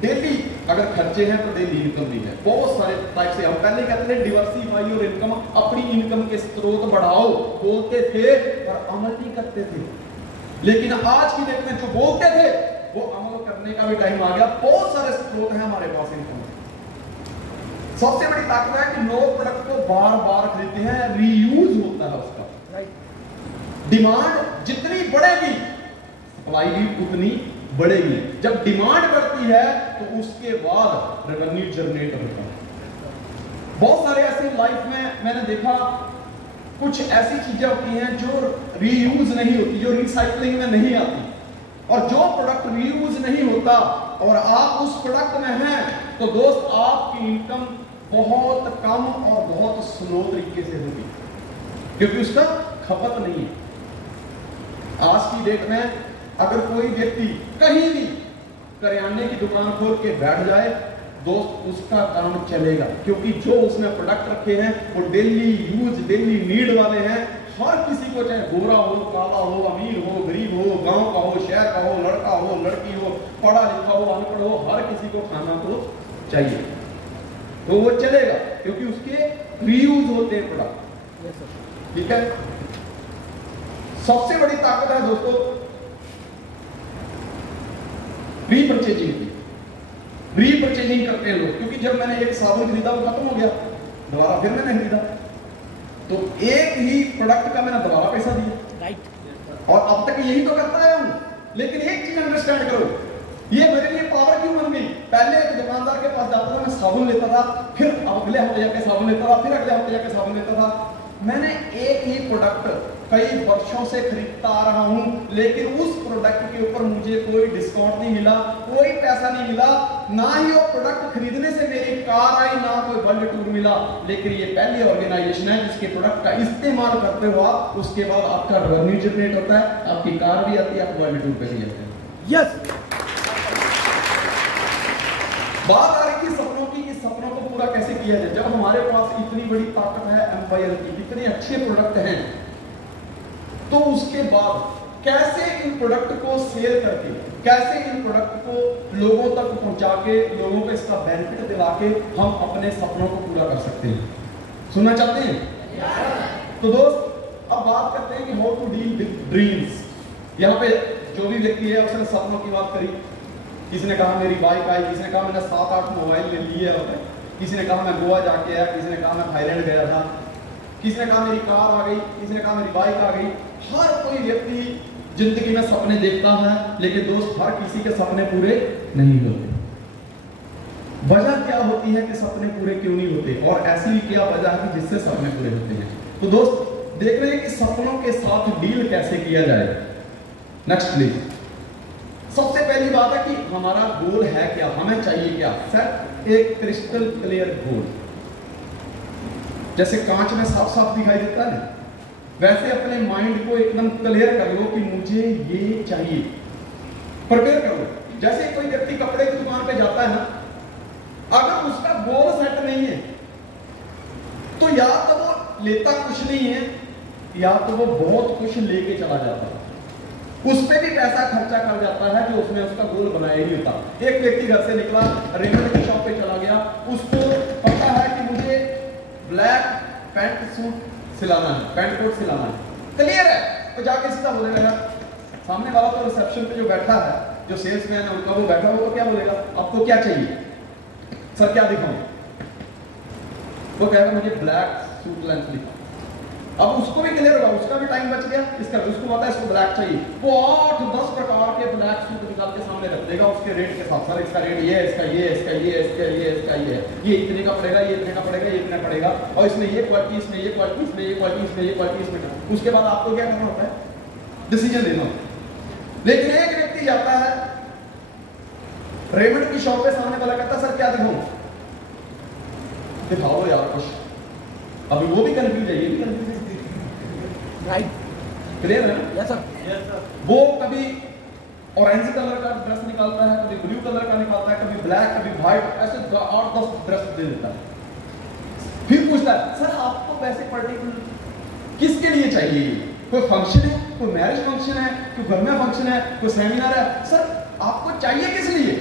डेली अगर खर्चे हैं तो डेली इनकम भी है। बहुत सारे टाइप से, हम पहले कहते थे डिवर्सिफाई और इनकम, अपनी इनकम के स्रोत बढ़ाओ बोलते थे और अमल नहीं करते थे। लेकिन आज की डेट में जो बोलते थे वो अमल करने का भी टाइम आ गया। बहुत सारे स्रोत हैं हमारे पास इनकम। सबसे बड़ी ताकत है कि लोग प्रोडक्ट को बार बार खरीदते हैं, रीयूज होता है उसका। डिमांड जितनी बढ़ेगी सप्लाई भी उतनी बढ़ेगी। जब डिमांड बढ़ती है तो उसके बाद रेवेन्यू जनरेट होता है। बहुत सारे ऐसे लाइफ में मैंने देखा, कुछ ऐसी चीजें होती हैं जो रीयूज नहीं होती, जो रिसाइकलिंग में नहीं आती। और जो प्रोडक्ट रीयूज नहीं होता और आप उस प्रोडक्ट में हैं तो दोस्त आपकी इनकम बहुत कम और बहुत स्लो तरीके से होगी, क्योंकि उसका खपत नहीं है। आज की डेट में अगर कोई व्यक्ति कहीं भी करियाने की दुकान खोल के बैठ जाए दोस्त, उसका काम चलेगा, क्योंकि जो उसने प्रोडक्ट रखे हैं वो डेली यूज, डेली नीड वाले हैं। हर किसी को, चाहे गोरा हो, काला हो, अमीर हो, गरीब हो, गांव का हो, शहर का हो, लड़का हो, लड़की हो, पढ़ा लिखा हो, अनपढ़ हो, हर किसी को खाना तो चाहिए, तो वो चलेगा क्योंकि उसके रीयूज होते हैं प्रोडक्ट। ठीक है। सबसे बड़ी ताकत है दोस्तों रीपरचेजिंग की। रीपरचेजिंग करते हैं लोग, क्योंकि जब मैंने एक साबुन खरीदा वो खत्म हो गया, दोबारा फिर मैंने खरीदा, तो एक ही प्रोडक्ट का मैंने दोबारा पैसा दिया। राइट। और अब तक यही तो करता है हूं। लेकिन एक चीज अंडरस्टैंड करो, ये मेरे लिए पावर क्यों बन गई। पहले एक दुकानदार के पास जाता था, मैं साबुन लेता था, फिर अगले हफ्ते जाके साबुन लेता था, फिर अगले हफ्ते जाके साबुन लेता था। मैंने एक ही प्रोडक्ट कई वर्षों से खरीदता आ रहा हूं, लेकिन उस प्रोडक्ट के ऊपर मुझे कोई डिस्काउंट नहीं मिला, कोई पैसा नहीं मिला, ना ही वो प्रोडक्ट खरीदने से मेरी कार आई, ना कोई वर्ल्ड टूर मिला। लेकिन ये पहली ऑर्गेनाइजेशन है जिसके प्रोडक्ट का इस्तेमाल करते हो आप, उसके बाद आपका रेवेन्यू जनरेट होता है, आपकी कार भी आती है, आप वर्ल्ड टूर पे भी जाते हैं। यस। बात आ रही थी सपनों कि इस सपनों को पूरा कैसे किया जाए। जब हमारे पास इतनी बड़ी ताकत है एम्पायर की, इतने अच्छे प्रोडक्ट हैं, तो उसके बाद कैसे इन प्रोडक्ट को सेल करके, कैसे इन प्रोडक्ट को लोगों तक पहुंचा के, लोगों को इसका बेनिफिट दिला के हम अपने सपनों को पूरा कर सकते हैं। सुनना चाहते हैं? तो दोस्त अब बात करते हैं कि how to deal with dreams. यहाँ पे जो भी व्यक्ति है उसने सपनों की बात करी। किसी ने कहा मेरी बाइक आई, किसी ने कहा मैंने 7-8 मोबाइल ले लिए है, किसी ने कहा मैं गोवा जाके आया, किसी ने कहा मैं थाईलैंड गया था, किसी ने कहा मेरी कार आ गई, किसी ने कहा मेरी बाइक आ गई। हर कोई व्यक्ति जिंदगी में सपने देखता है, लेकिन दोस्त हर किसी के सपने पूरे नहीं होते। वजह क्या होती है कि सपने पूरे क्यों नहीं होते, और ऐसी क्या वजह है कि जिससे सपने पूरे होते हैं। तो दोस्त देख रहे हैं कि सपनों के साथ डील कैसे किया जाए। Next please. सबसे पहली बात है कि हमारा गोल है क्या, हमें चाहिए क्या। सेट एक क्रिस्टल क्लियर गोल। जैसे कांच में साफ साफ दिखाई देता है, वैसे अपने माइंड को एकदम क्लियर कर लो कि मुझे ये चाहिए, प्रिपेयर कर लो। जैसे कोई व्यक्ति कपड़े की दुकान पे जाता है ना, अगर उसका गोल सेट नहीं है तो या तो वो लेता कुछ नहीं है, या तो वो बहुत कुछ लेके चला जाता है, उस पे भी पैसा खर्चा कर जाता है जो उसने उसका गोल बनाया ही नहीं होता। एक व्यक्ति घर से निकला, रेमंड की शॉप पे चला गया, उसको पता है कि मुझे ब्लैक पैंट सूट सिलाना है, पैंट कोट सिलाना है, क्लियर है, तो जाके सीधा बोले लगा। सामने वाला तो रिसेप्शन पे जो बैठा है, जो सेल्समैन है उनका, वो बैठा हो तो क्या बोलेगा, आपको क्या चाहिए सर, क्या दिखाऊं? वो कहेगा मुझे ब्लैक सूट लेंथ दिखाओ। अब उसको भी क्लियर होगा, उसका भी टाइम बच गया, इसका उसको पता है इसको ब्लैक चाहिए, वो 8-10 प्रकार के ब्लैक सूट निकाल के सामने रख देगा उसके रेट के साथ। सर इसका रेट ये है, इसका ये, इसका ये, इसका ये, इसका ये इतने का पड़ेगा, ये इतने का पड़ेगा, ये इतना पड़ेगा, और इसमें ये क्वालिटी, इसमें ये क्वालिटी, इसमें ये क्वालिटी, इसमें ये क्वालिटी, इसमें। उसके बाद आपको क्या करना होता है, डिसीजन लेना होता है। लेकिन एक व्यक्ति जाता है रेमंड की शॉप पे, सामने वाला कहता है सर क्या दिखाऊं, दिखाओ यार कुछ। अभी वो भी कंफ्यूज है, ये भी कंफ्यूज है, राइट? क्लियर है ना? Yes sir. वो कभी ऑरेंज कलर का ड्रेस निकालता है, कभी ब्लू कलर का निकालता है, कभी ब्लैक, कभी व्हाइट, ऐसे 8-10 ड्रेस दे देता है। फिर पूछता है सर आपको वैसे पर्टिकुलर किसके लिए चाहिए, कोई फंक्शन है, कोई मैरिज फंक्शन है, कोई घर में फंक्शन है, कोई सेमिनार है, सर आपको चाहिए किस लिए?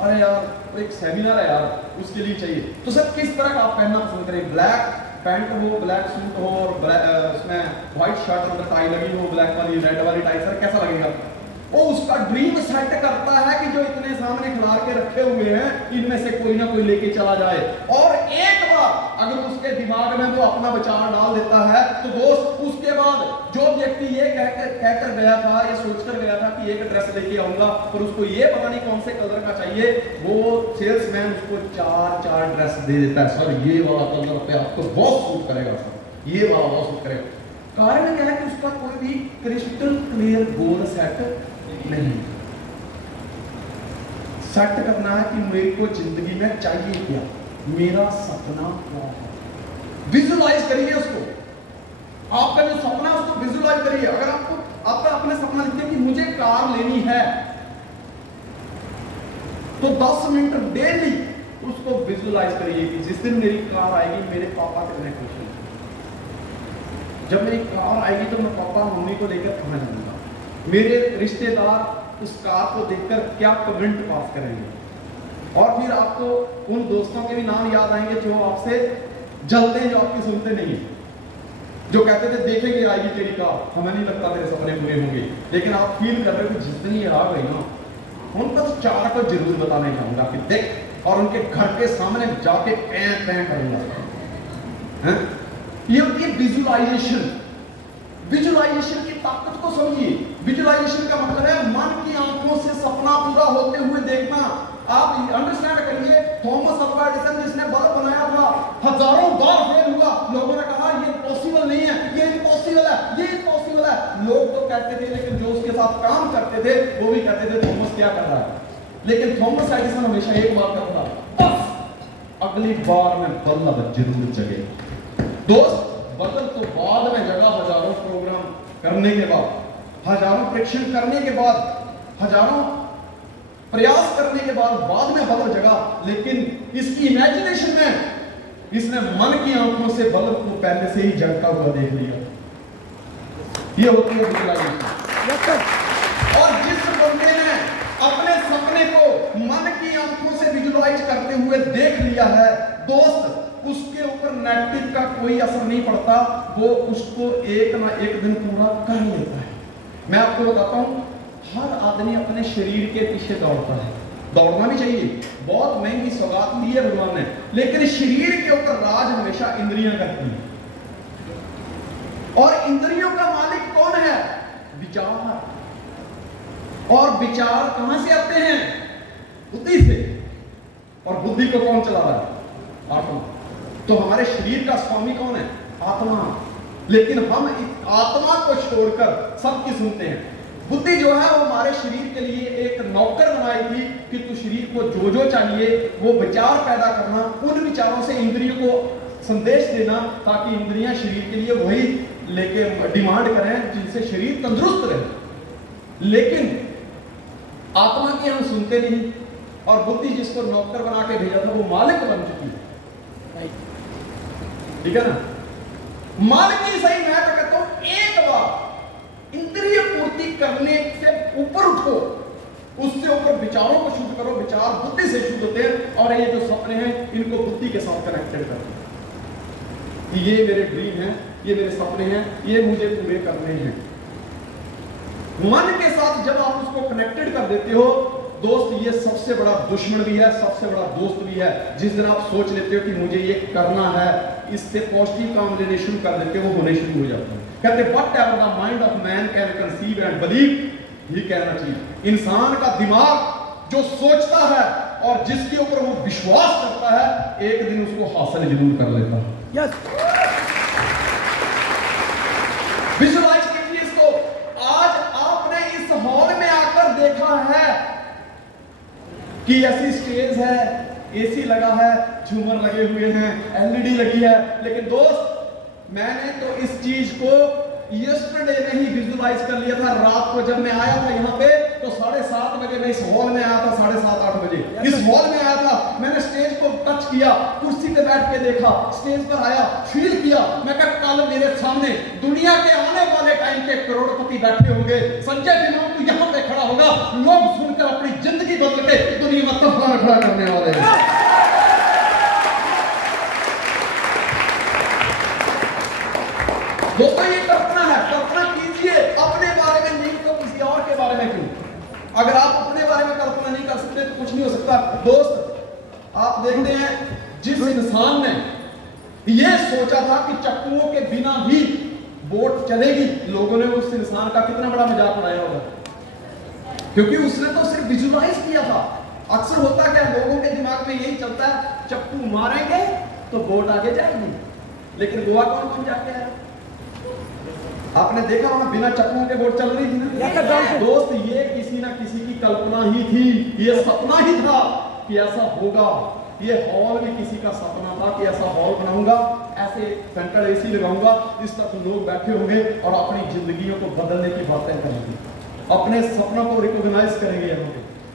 अरे यार एक सेमिनार है यार, उसके लिए चाहिए। तो सर किस तरह का आप पहनना पसंद करें, ब्लैक पैंट हो, ब्लैक सूट हो, और उसमें व्हाइट शर्ट अंदर टाई लगी हो, ब्लैक वाली रेड वाली टाई, सर कैसा लगेगा? वो उसका ड्रीम सेट करता है कि जो इतने सामने खिला के रखे हुए हैं, इनमें से कोई ना कोई लेके चला जाए। और एक बार अगर उसके दिमाग में वो अपना विचार डाल देता है, तो दोस्त उसके बाद जो व्यक्ति ये कहकर गया था, ये सोचकर गया था कि एक ड्रेस लेके आऊंगा, पर उसको ये पता नहीं कौन से कलर का चाहिए, वो सेल्समैन उसको 4 ड्रेस दे देता है। सर ये वाला कलर पे आपको बहुत सूट करेगा, सर ये वाला बहुत सूट करेगा। कारण क्या है कि उसका कोई भी क्रिस्टल क्लियर गोल सेट नहीं। सेट करना है कि मेरे को जिंदगी में चाहिए क्या, मेरा सपना क्या है। विजुअलाइज करिए उसको, आपका जो सपना है उसको विजुअलाइज करिए। अगर आपको आपका अपने सपना लिखते हैं कि मुझे कार लेनी है, तो 10 मिनट डेली उसको विजुअलाइज करिए कि जिस दिन मेरी कार आएगी मेरे पापा कितने खुश होंगे, जब मेरी कार आएगी तो मैं पापा मम्मी को लेकर कहां जाऊंगा, मेरे रिश्तेदार उस कार को देखकर क्या कमेंट पास करेंगे, और फिर आपको उन दोस्तों के भी नाम याद आएंगे जो आपसे जलते हैं, जो आपकी सुनते नहीं है, जो कहते थे देखेंगे आएगी तेरी कार, हमें नहीं लगता तेरे सपने पूरे होंगे। लेकिन आप फील कर रहे हो कि जिस दिन ये आ गई ना, उनको तो 4 को जरूर बताने जाऊंगा कि देख, और उनके घर के सामने जाके पैं करूंगा। ये होती है विजुअलाइजेशन। विजुअलाइजेशन की ताकत को समझिए। विजुअलाइजेशन का मतलब है मन की आंखों से सपना पूरा होते हुए देखना। आप अंडरस्टैंड करिए, थॉमस अल्वा एडिसन जिसने बल्ब बनाया था, हजारों बार फेल हुआ, लोगों ने कहा ये पॉसिबल नहीं है, ये इम्पॉसिबल है, ये इम्पॉसिबल है, लोग तो कहते थे, लेकिन जो उसके साथ काम करते थे वो भी कहते थे थॉमस क्या कर रहा है। लेकिन थॉमस एडिसन हमेशा एक बात करता, बस अगली बार में बल्ब जरूर जगे। दोस्त बदल तो बाद में जगह, हजारों प्रोग्राम करने के बाद, हजारों परीक्षण करने के बाद, हजारों प्रयास करने के बाद में बल्ब जगा, लेकिन इसकी इमेजिनेशन में इसने मन की आंखों से बल्ब को पहले से ही जगता हुआ देख लिया। ये होती है विजुअलाइजेशन। और जिस बंदे ने अपने सपने को मन की आंखों से विजुअलाइज करते हुए देख लिया है दोस्त, उसके ऊपर नेगेटिव का कोई असर नहीं पड़ता, वो उसको एक ना एक दिन पूरा कर लेता है। मैं आपको बताता हूं, हर आदमी अपने शरीर के पीछे दौड़ता है, दौड़ना भी चाहिए, बहुत महंगी सौगात दी है भगवान ने, लेकिन शरीर के ऊपर राज हमेशा इंद्रियां करती हैं। और इंद्रियों का मालिक कौन है? विचार। और विचार कहां से आते हैं? बुद्धि से। और बुद्धि को कौन चला रहा है? आत्मा। तो हमारे शरीर का स्वामी कौन है? आत्मा। लेकिन हम आत्मा को छोड़कर सबकी सुनते हैं। बुद्धि जो है वो हमारे शरीर के लिए एक नौकर बनाई थी कि तू शरीर को जो जो चाहिए वो विचार पैदा करना, उन विचारों से इंद्रियों को संदेश देना, ताकि इंद्रियां शरीर के लिए वही लेके डिमांड करें जिनसे शरीर तंदुरुस्त रहे। लेकिन आत्मा की हम सुनते नहीं, और बुद्धि जिसको नौकर बना के भेजा था वो मालिक बन चुकी है। ठीक है ना? मालिक ही सही। मैं तो कहता हूं एक बार इंद्रिय पूर्ति करने से ऊपर उठो, उससे ऊपर विचारों को शुद्ध करो। विचार बुद्धि से शुद्ध होते हैं, और ये जो सपने हैं इनको बुद्धि के साथ कनेक्टेड करते हैं। ये मेरे ड्रीम हैं, ये मेरे सपने हैं, ये मुझे पूरे करने हैं। मन के साथ जब आप उसको कनेक्टेड कर देते हो दोस्त, ये सबसे बड़ा दुश्मन भी है, सबसे बड़ा दोस्त भी है। जिस दिन आप सोच लेते हो कि मुझे ये करना है, इससे पॉजिटिव काम लेने शुरू कर देते हो, वो होने शुरू हो जाता है। कहते what ever the mind of man can conceive and believe he can achieve. इंसान का दिमाग जो सोचता है और जिसके ऊपर वो विश्वास करता है, एक दिन उसको हासिल जरूर कर लेता है। यस। विजुअलाइज कीजिए इसको। आज आपने इस हॉल में आकर देखा है कि ऐसी स्टेज है, एसी लगा है, झूमर लगे हुए हैं, एलईडी लगी है, लेकिन दोस्त मैंने तो इस चीज को यस्टरडे में ही विजुअलाइज कर लिया था। रात को जब मैं आया था यहाँ पे तो 7:30 बजे मैं इस हॉल में आया था, 7:30-8 बजे इस हॉल में आया था। मैंने स्टेज को टच किया, कुर्सी पे बैठ के देखा, स्टेज पर आया, फील किया। मैं कहा कल मेरे सामने दुनिया के आने वाले टाइम के करोड़पति बैठे होंगे, संजय दिनों यहाँ पे खड़ा होगा, लोग सुनकर अपनी जिंदगी बदल के दुनिया में तफला खड़ा करने वाले हैं। दोस्तों ये कल्पना है, कल्पना कीजिए अपने बारे में, नहीं तो किसी और के बारे में क्यों? अगर आप अपने बारे में कल्पना नहीं कर सकते तो कुछ नहीं हो सकता। दोस्त आप देखते हैं, जिस इंसान ने ये सोचा था कि चक्कुओं के बिना भी बोट चलेगी, लोगों ने उस इंसान का कितना बड़ा मजाक उड़ाया होगा, क्योंकि उसने तो सिर्फ विजुअलाइज किया था। अक्सर होता क्या, लोगों के दिमाग में यही चलता है, चक्कू मारेंगे तो बोट आगे जाएगी, लेकिन गोवा कौन कौन जाके आया? आपने देखा वहां बिना चक्कों के बोट चल रही थी ना। दोस्त ये किसी ना किसी की कल्पना ही थी, ये सपना ही था कि ऐसा होगा। ये हॉल भी किसी का सपना था कि ऐसा हॉल बनाऊंगा, ऐसे सेंट्रल एसी लगाऊंगा, इस तरह लोग बैठे होंगे और अपनी जिंदगियों को बदलने की बातें करेंगे, अपने सपनों को रिकॉग्नाइज करेंगे।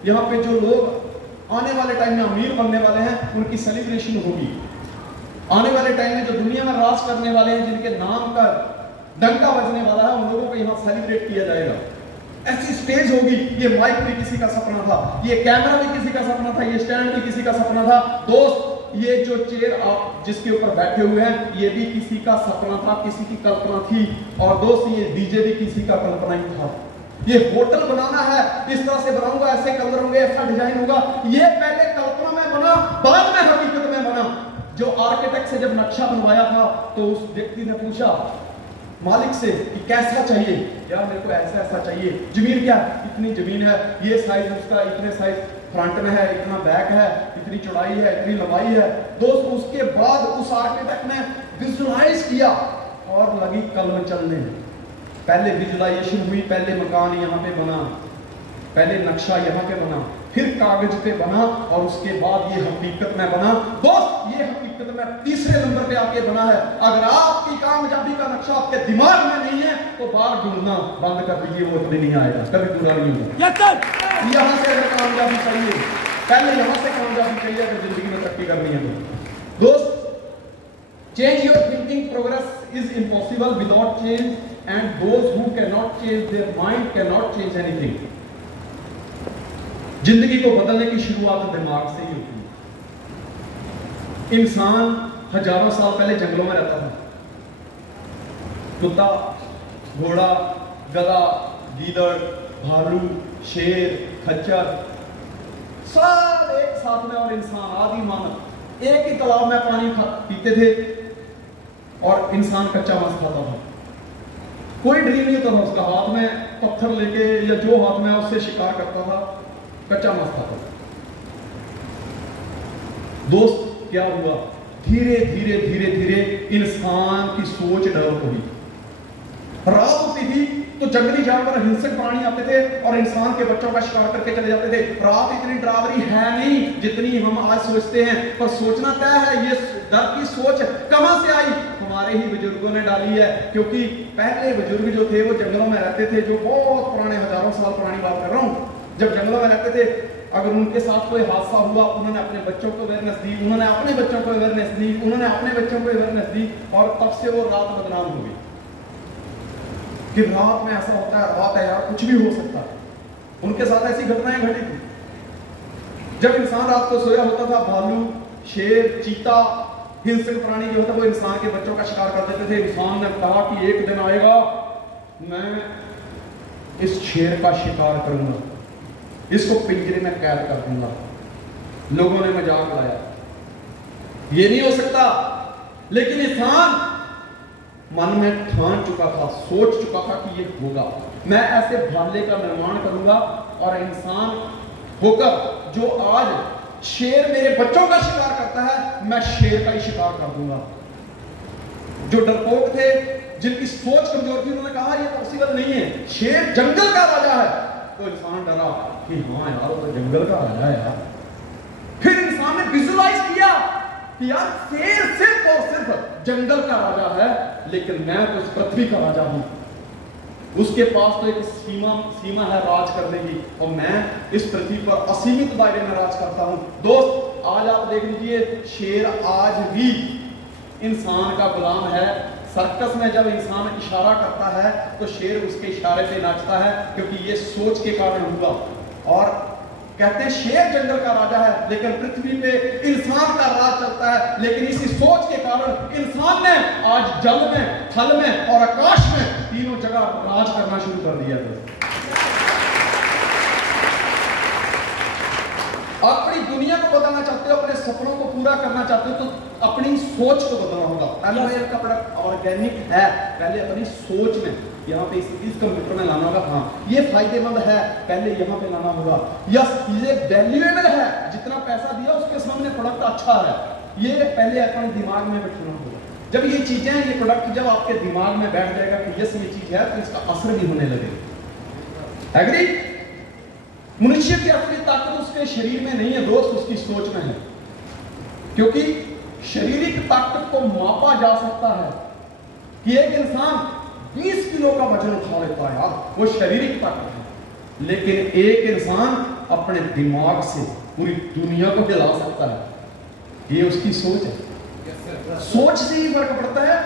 यहाँ पे जो लोग आने वाले टाइम में अमीर बनने वाले हैं, उनकी सेलिब्रेशन होगी। आने वाले टाइम में जो दुनिया में राज करने वाले हैं, जिनके नाम का डंका बजने वाला है, उन लोगों को यहाँ सेलिब्रेट किया जाएगा। ऐसी स्टेज होगी। ये माइक भी किसी का सपना था, ये कैमरा भी किसी का सपना था, ये स्टैंड भी किसी का सपना था। दोस्त ये जो चेयर आप जिसके ऊपर बैठे हुए हैं, ये भी किसी का सपना था, किसी की कल्पना थी। और दोस्त ये डीजे भी किसी का कल्पना ही था। ये होटल बनाना है, इस तरह से बनाऊंगा, ऐसे कलर होंगे, ऐसा डिजाइन होगा, ये पहले कल्पना में बना, बाद में हकीकत में बना। जो आर्किटेक्ट से जब नक्शा बनवाया था तो उस व्यक्ति ने पूछा मालिक से कि कैसा चाहिए? यार मेरे को ऐसा ऐसा चाहिए। जमीन क्या? इतनी जमीन है, ये साइज उसका, इतने साइज फ्रंट में है, इतना बैक है, इतनी चौड़ाई है, इतनी लंबाई है। दोस्त उसके बाद उस आर्किटेक्ट ने विजुअलाइज किया और लगी कलम चलने। पहले विजुअलाइजेशन हुई, पहले मकान यहाँ पे बना, पहले नक्शा यहाँ पे बना, फिर कागज पे बना और उसके बाद ये हकीकत में बना। दोस्त ये हकीकत हकीकत में तीसरे नंबर पे आके बना है। अगर आपकी कामयाबी का नक्शा आपके दिमाग में नहीं है तो बाहर ढूंढना बंद कर दीजिए, वो कभी नहीं आएगा, कभी पूरा नहीं होगा। यहां से अगर कामयाबी चाहिए, पहले यहां से कामयाबी चाहिए अगर जिंदगी में तरक्की करनी है तो। दोस्त, change your thinking progress is impossible without change, and those who cannot change their mind cannot change anything. जिंदगी को बदलने की शुरुआत दिमाग से ही होती है। इंसान हजारों साल पहले जंगलों में रहता था। कुत्ता, घोड़ा, गधा, गीदड़, भालू, शेर, खच्चर, सब एक साथ में, और इंसान, आदि मानव एक ही तालाब में पानी पीते थे और इंसान कच्चा मांस खाता था। कोई ड्रीम नहीं होता था उसका, हाथ में पत्थर लेके या जो हाथ में उससे शिकार करता था, कच्चा मांस खाता था। दोस्त, क्या हुआ? धीरे धीरे धीरे धीरे इंसान की सोच डेवलप हुई। रात होती थी तो जंगली जानवर, हिंसक प्राणी आते थे और इंसान के बच्चों का शिकार करके चले जाते थे। रात इतनी डरावनी है नहीं जितनी हम आज सोचते हैं, पर सोचना तय है। ये डर की सोच कहां से आई? हमारे ही बुजुर्गों ने डाली है, क्योंकि पहले बुजुर्ग जो थे वो जंगलों में रहते थे, जो बहुत पुराने, हजारों साल पुरानी बात कर रहा हूं। जब जंगलों में रहते थे, अगर उनके साथ कोई हादसा हुआ, उन्होंने अपने बच्चों को अवेयरनेस दी, उन्होंने अपने बच्चों को अवेयरनेस दी, उन्होंने अपने बच्चों को अवेयरनेस दी, और तब से वो रात बदनाम हो गई कि रात में ऐसा होता है, रात है यार, कुछ भी हो सकता है। उनके साथ ऐसी घटनाएं घटी थी। जब इंसान रात को सोया होता था, भालू, शेर, चीता, हिंसक प्राणी जो होता है वो इंसान के बच्चों का शिकार कर देते थे। इंसान ने कहा कि एक दिन आएगा मैं इस शेर का शिकार करूंगा, इसको पिंजरे में कैद कर दूंगा। लोगों ने मजाक उड़ाया, ये नहीं हो सकता, लेकिन इंसान मन में ठान चुका था, सोच चुका था कि ये होगा। मैं ऐसे भाले का निर्माण करूंगा और इंसान होकर जो आज शेर मेरे बच्चों का शिकार करता है, मैं शेर का ही शिकार कर दूंगा। जो डरपोक थे, जिनकी सोच कमजोर थी, उन्होंने कहा ये पॉसिबल नहीं है, शेर जंगल का राजा है। तो इंसान डरा कि हाँ यार, वो तो जंगल का राजा है यार। फिर इंसान ने विजुअलाइज किया कि यार शेर सिर्फ और सिर्फ जंगल का राजा है, लेकिन मैं तो इस पृथ्वी का राजा हूं। उसके पास तो एक सीमा है राज करने की, और मैं इस पृथ्वी पर असीमित दायरे में राज करता हूं। दोस्त, आज आप देख लीजिए, शेर आज भी इंसान का गुलाम है। सर्कस में जब इंसान इशारा करता है तो शेर उसके इशारे पे नाचता है, क्योंकि ये सोच के कारण हुआ। और कहते हैं शेर जंगल का राजा है, लेकिन पृथ्वी पे इंसान का राज चलता है। लेकिन इसी सोच के कारण इंसान ने आज जल में, थल में और आकाश में तीनों जगह राज करना शुरू कर दिया था। अपनी दुनिया को बदलना चाहते हो, अपने सपनों को पूरा करना चाहते हो, तो अपनी सोच को बदलना होगा। पहले का प्रोडक्ट ऑर्गेनिक है, पहले अपनी सोच में, यहाँ पे इस कंप्यूटर में लाना होगा, हाँ ये फायदेमंद है, पहले यहाँ पे लाना होगा। यस, ये वैल्यूएबल है, जितना पैसा दिया उसके सामने प्रोडक्ट अच्छा है, ये पहले अपने दिमाग में बैठाना होगा। जब ये चीजें, ये प्रोडक्ट जब आपके दिमाग में बैठ जाएगा कि यस ये चीज है, तो इसका असर भी होने लगेगा। एग्री? मनुष्य की असली ताकत उसके शरीर में नहीं है दोस्त, उसकी सोच में है। क्योंकि शारीरिक ताकत को मापा जा सकता है कि एक इंसान 20 किलो का वजन उठा लेता है, यार वो शारीरिक ताकत है। लेकिन एक इंसान अपने दिमाग से पूरी दुनिया को हिला सकता है, ये उसकी सोच है। सोच से ही फर्क पड़ता है।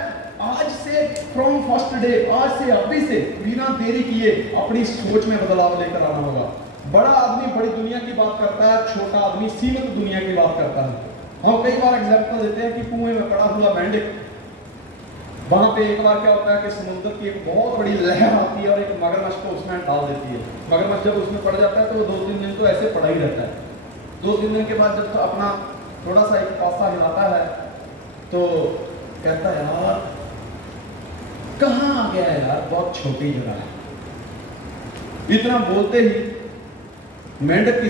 आज से फ्रॉम फर्स्ट डे, आज से अभी से बिना देरी किए अपनी सोच में बदलाव लेकर आना होगा। बड़ा आदमी बड़ी दुनिया की बात करता है, छोटा आदमी सीमित दुनिया की बात करता है। हम कई बार एग्जाम्पल देते हैं कि कुएं में पड़ा हुआ मेंढक, वहां पे एक बार क्या होता है कि समुद्र की एक बहुत बड़ी लहर आती है और एक मगरमच्छ को उसमें डाल देती है। मगरमच्छ जब उसमें पड़ जाता है तो 2-3 दिन तो ऐसे पड़ा ही रहता है। 2-3 दिन के बाद जब तो अपना थोड़ा सा एक पासा हिलाता है तो कहता है यार कहाँ आ गया है यार, बहुत छोटी जगह है। इतना बोलते ही मेंढक की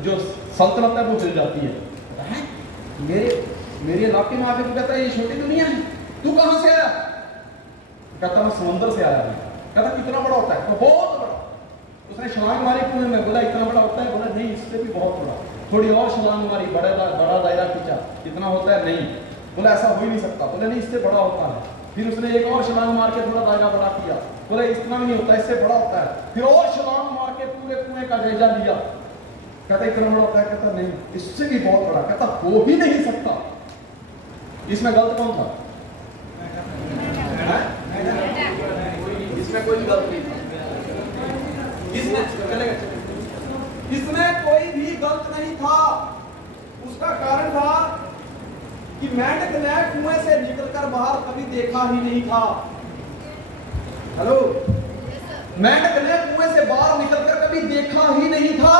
जो सल्तनत है वो हिल जाती है। मेरे इलाके में आके तू कहता है ये छोटी दुनिया है, तू कहां से आया? कहता मैं समुद्र से आया हूं। कहता कितना बड़ा होता है? तो बहुत बड़ा। उसने छलांग मारी कुएं में, बोला इतना बड़ा होता है? बोला नहीं, इससे भी बहुत बड़ा। थोड़ी और छलांग मारी, बड़ा दायरा खींचा, इतना होता है नहीं, बोला ऐसा हो ही नहीं सकता, बोले नहीं इससे बड़ा होता है। फिर उसने एक और छलांग मार के थोड़ा दायरा बड़ा किया, बोले इतना भी नहीं होता, इससे बड़ा होता है। फिर और छलांग मार के पूरे कुएं का जायजा लिया, कहता इतना बड़ा होता है, कहता नहीं इससे भी बहुत बड़ा, कहता हो ही नहीं सकता। इसमें गलत कौन था? इसमें कोई गलत नहीं था, इसमें कोई भी गलत नहीं था। उसका कारण था कि मेंढक ने कुएं से निकलकर बाहर कभी देखा ही नहीं था। हेलो, मेंढक ने कुएं से बाहर निकलकर कभी देखा ही नहीं था।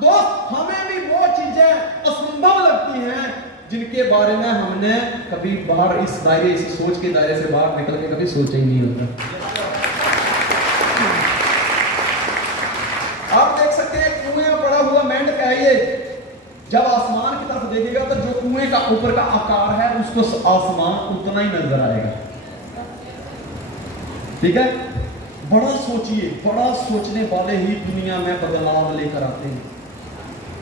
दोस्त, हमें भी वो चीजें असंभव लगती हैं जिनके बारे में हमने कभी बाहर इस दायरे, इस सोच के दायरे से बाहर निकल के कभी सोचा ही नहीं होता। आप देख सकते हैं कुएं में पड़ा हुआ मेंढक है ये, जब आसमान की तरफ देखेगा तो जो कुएं का ऊपर का आकार है उसको आसमान उतना ही नजर आएगा। ठीक है, बड़ा सोचिए, बड़ा सोचने वाले ही दुनिया में बदलाव लेकर आते हैं।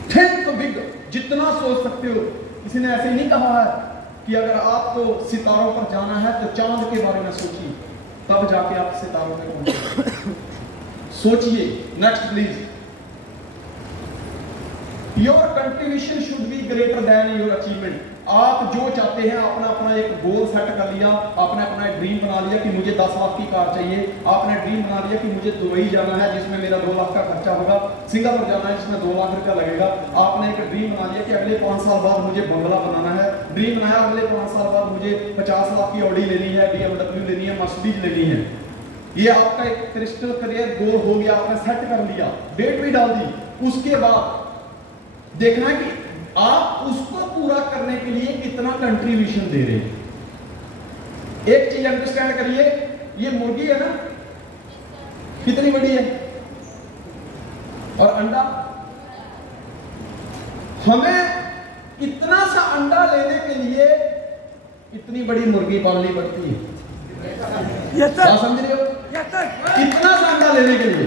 थिंक बिग, जितना सोच सकते हो। किसी ने ऐसे ही नहीं कहा है कि अगर आपको सितारों पर जाना है तो चांद के बारे में सोचिए, तब जाके आप सितारों पे पहुंचेंगे। सोचिए। Next please. Your contribution should be greater than your achievement. आप जो चाहते हैं, आपने अपना एक गोल सेट कर लिया, आपने अपना एक ड्रीम बना लिया कि मुझे 10 लाख की कार चाहिए, आपने ड्रीम बना लिया कि मुझे दुबई जाना है जिसमें मेरा 2 लाख का खर्चा होगा, सिंगापुर जाना है जिसमें 2 लाख रुपया लगेगा, आपने एक ड्रीम बना लिया कि अगले 5 साल बाद मुझे बंगला बनाना है, ड्रीम बनाया अगले 5 साल बाद मुझे 50 लाख की ऑडी लेनी है, BMW लेनी है, मर्सिडीज लेनी है। ये आपका एक क्रिस्टल क्लियर गोल हो गया, आपने सेट कर लिया, डेट भी डाल दी। उसके बाद देखना है कि आप उसको पूरा करने के लिए कितना कंट्रीब्यूशन दे रहे हैं। एक चीज अंडरस्टैंड करिए, ये मुर्गी है ना, कितनी बड़ी है, और अंडा, हमें इतना सा अंडा लेने के लिए इतनी बड़ी मुर्गी पालनी पड़ती है। क्या समझ रहे हो? इतना सा अंडा लेने के लिए,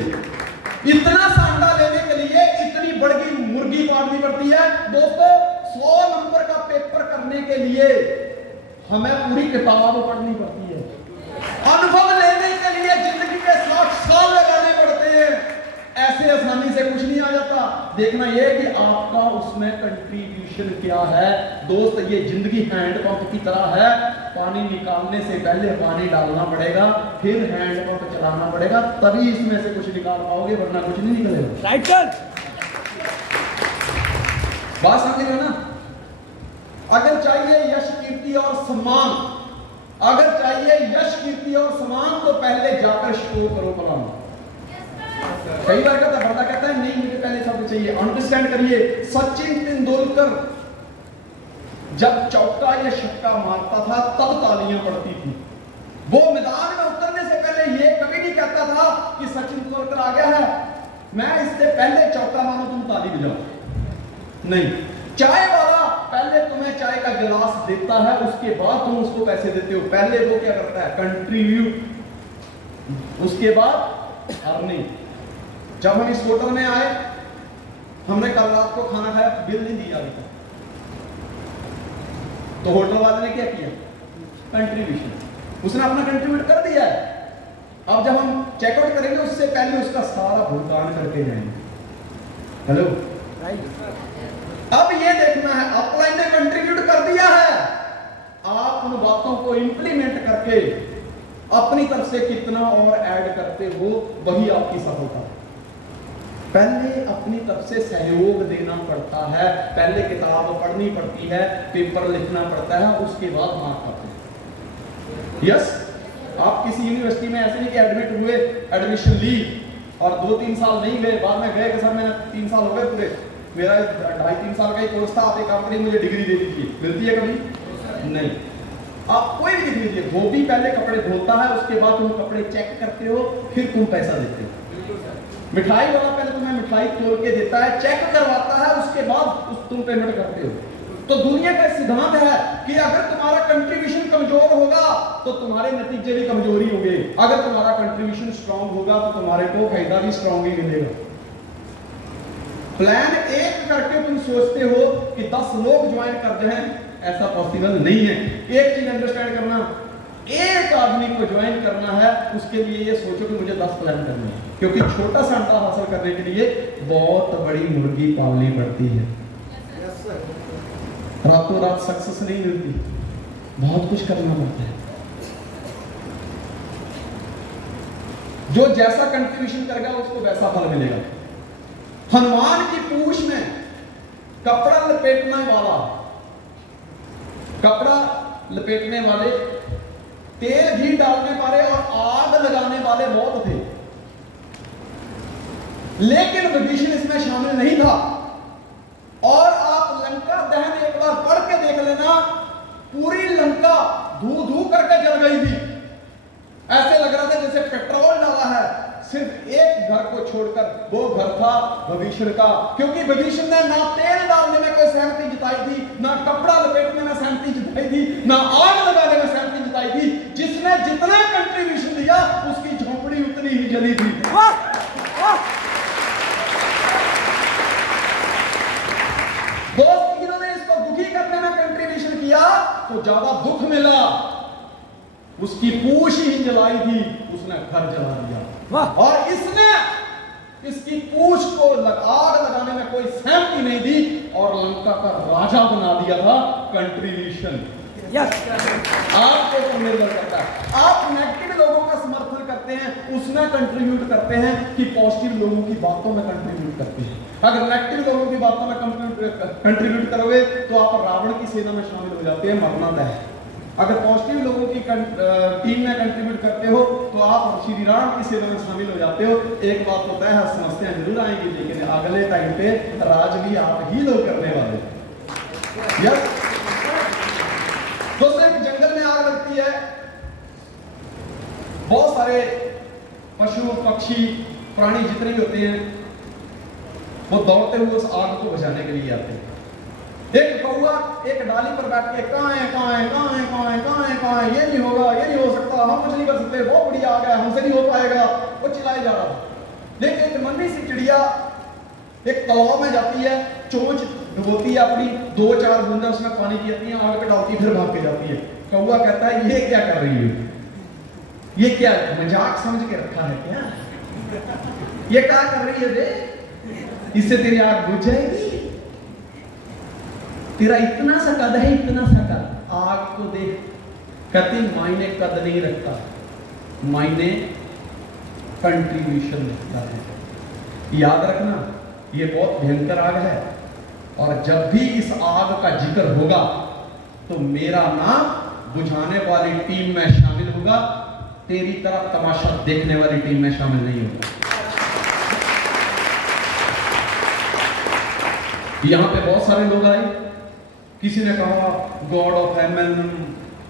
इतना सा अंडा लेने के लिए इतनी बड़ी मुर्गी पालनी पड़ती है। दोस्तों, 100 नंबर का पेपर करने के लिए हमें पूरी किताब पढ़नी पड़ती है। अनुभव लेने के लिए जिंदगी के 60 साल लगाने पड़ते हैं। ऐसे आसानी से कुछ नहीं आ जाता। देखना यह कि आपका उसमें कंट्रीब्यूशन क्या है। दोस्त, ये जिंदगी हैंडपंप की तरह है। पानी निकालने से पहले पानी डालना पड़ेगा, फिर हैंडपंप चलाना पड़ेगा, तभी इसमें से कुछ निकाल पाओगे, वरना कुछ नहीं निकलेगा। राइट सर, बात समझ रहे हो ना? अगर चाहिए यश, कीर्ति और सम्मान, अगर चाहिए यश, कीर्ति और सम्मान, तो पहले जाकर शो करो प्लान। कई बार कहता बंदा कहता है नहीं मुझे पहले सब चाहिए। अंडरस्टैंड करिए, सचिन तेंदुलकर जब चौका या छक्का मारता था तब तालियां पड़ती थी। वो मैदान में उतरने से पहले ये कभी नहीं कहता था कि सचिन तेंदुलकर आ गया है, मैं इससे पहले चौका मारूं तुम ताली बजाओ। नहीं, चाय वाला पहले तुम्हें चाय का गिलास देता है, उसके बाद तुम उसको पैसे देते हो। पहले वो क्या करता है? कंट्रीब्यूट, उसके बाद अर्निंग। जब हम इस होटल में आए, हमने कल रात को खाना खाया, बिल नहीं दिया अभी तक, तो होटल वाले ने क्या किया? कंट्रीब्यूशन। उसने अपना कंट्रीब्यूट कर दिया है। अब जब हम चेकआउट करेंगे उससे पहले उसका सारा भुगतान करके जाएंगे। हेलो, अब ये देखना है अपलाइन ने कंट्रीब्यूट कर दिया है, आप उन बातों को इंप्लीमेंट करके अपनी तरफ से कितना और ऐड करते हो, वही आपकी सफलता है। पहले अपनी तरफ से सहयोग देना पड़ता है, पहले किताब पढ़नी पड़ती है, पेपर लिखना पड़ता है, उसके बाद मार्क आते हैं। यस, आप किसी यूनिवर्सिटी में ऐसे नहीं कि एडमिट हुए, एडमिशन ली और 2-3 साल नहीं गए, बाद में गए कि सर मैं 3 साल हो गए पूरे, मेरा 2.5-3 साल का ही कोर्स था, आप एक काम करिए मुझे डिग्री दे दीजिए। मिलती है कभी? नहीं। आप कोई भी डिग्री दीजिए, धोबी पहले कपड़े धोता है, उसके बाद तुम कपड़े चेक करते हो, फिर तुम पैसा देते हो। मिठाई वाला पहले तुम्हें मिठाई तोड़ के देता है, चेक करवाता है, उसके बाद तुम पेमेंट करते हो। तो दुनिया का सिद्धांत है कि अगर तुम्हारा कंट्रीब्यूशन कमजोर होगा तो तुम्हारे नतीजे भी कमजोर ही होंगे, अगर तुम्हारा कंट्रीब्यूशन स्ट्रांग होगा तो तुम्हारे को फायदा भी स्ट्रांग ही मिलेगा। प्लान एक करके तुम सोचते हो कि 10 लोग ज्वाइन कर जाएं, ऐसा पॉसिबल नहीं है। एक चीज अंडरस्टैंड करना, एक आदमी को ज्वाइन करना है, उसके लिए ये सोचो कि मुझे 10 प्लान करने हैं, क्योंकि छोटा सा अंडा हासिल करने के लिए बहुत बड़ी मुर्गी पालनी पड़ती है। रातों रात सक्सेस नहीं मिलती, बहुत कुछ करना पड़ता है। जो जैसा कंट्रीब्यूशन करेगा उसको वैसा फल मिलेगा। हनुमान की पूंछ में कपड़ा लपेटने वाला, कपड़ा लपेटने वाले, तेल घी डालने वाले और आग लगाने वाले बहुत थे, लेकिन विभीषण इसमें शामिल नहीं था। और आप लंका दहन एक बार पढ़ के देख लेना, पूरी लंका धू धू करके जल गई थी। ऐसे लग रहा था जैसे पेट्रोल डाला है। सिर्फ एक घर को छोड़कर, वो घर था विभीषण का, क्योंकि विभीषण ने ना तेल डालने में कोई सहमति जताई थी, ना कपड़ा लपेटने में सहमति जताई थी, ना आग लगाने में सहमति जताई थी। जिसने जितना कंट्रीब्यूशन दिया उसकी झोपड़ी उतनी ही जली थी। दोस्त, इन्होंने इसको दुखी करने में कंट्रीब्यूशन किया तो ज्यादा दुख मिला। उसकी पूंछ ही जलाई थी, उसने घर जला दिया। और इसने इसकी पूंछ को आग लगाने में कोई सहमति नहीं दी और लंका का राजा बना दिया था कंट्रीब्यूशन। आपके ऊपर निर्भर करता है। आप नेगेटिव लोगों का समर्थन करते हैं, उसमें कंट्रीब्यूट करते हैं कि पॉजिटिव लोगों की बातों में कंट्रीब्यूट करते हैं। अगर नेगेटिव लोगों की बातों में कंट्रीब्यूट करोगे तो आप रावण की सेना में शामिल हो जाते हैं, मरना तय है। अगर पॉजिटिव लोगों की टीम में कंट्रीब्यूट करते हो तो आप श्री राम की सेवा में शामिल हो जाते हो। एक बात तो तय है, समस्याएं जरूर आएंगी, लेकिन अगले टाइम पे राज भी आप ही लोग करने वाले। यस दोस्तों, एक जंगल में आग लगती है, बहुत सारे पशु पक्षी प्राणी जितने भी होते हैं वो दौड़ते हुए उस आग को बुझाने के लिए आते हैं। एक कौवा एक डाली पर बैठ के कहाँ है, ये नहीं होगा, ये नहीं हो सकता, हम कुछ नहीं कर सकते, बहुत बढ़िया आ गया, हमसे नहीं हो पाएगा, वो चिल्लाए जा रहा था। लेकिन एक नन्ही सी चिड़िया एक तालाब में जाती है, चोंच डुबोती है अपनी, 2-4 बूंदा उसमें पानी की आती है, आग पे डालती है, फिर भाग के जाती है। कौवा कहता है ये क्या कर रही है, ये क्या मजाक समझ के रखा है क्या, ये क्या कर रही है बे, इससे तेरी आग बुझ जाएगी, तेरा इतना सा कद है, इतना सा कद, आग को देख। कहते मायने कद नहीं रखता, मायने कंट्रीब्यूशन रखता है। याद रखना, ये बहुत भयंकर आग है, और जब भी इस आग का जिक्र होगा तो मेरा नाम बुझाने वाली टीम में शामिल होगा, तेरी तरफ तमाशा देखने वाली टीम में शामिल नहीं होगा। यहां पे बहुत सारे लोग आए, किसी ने कहा गॉड ऑफ हेवन,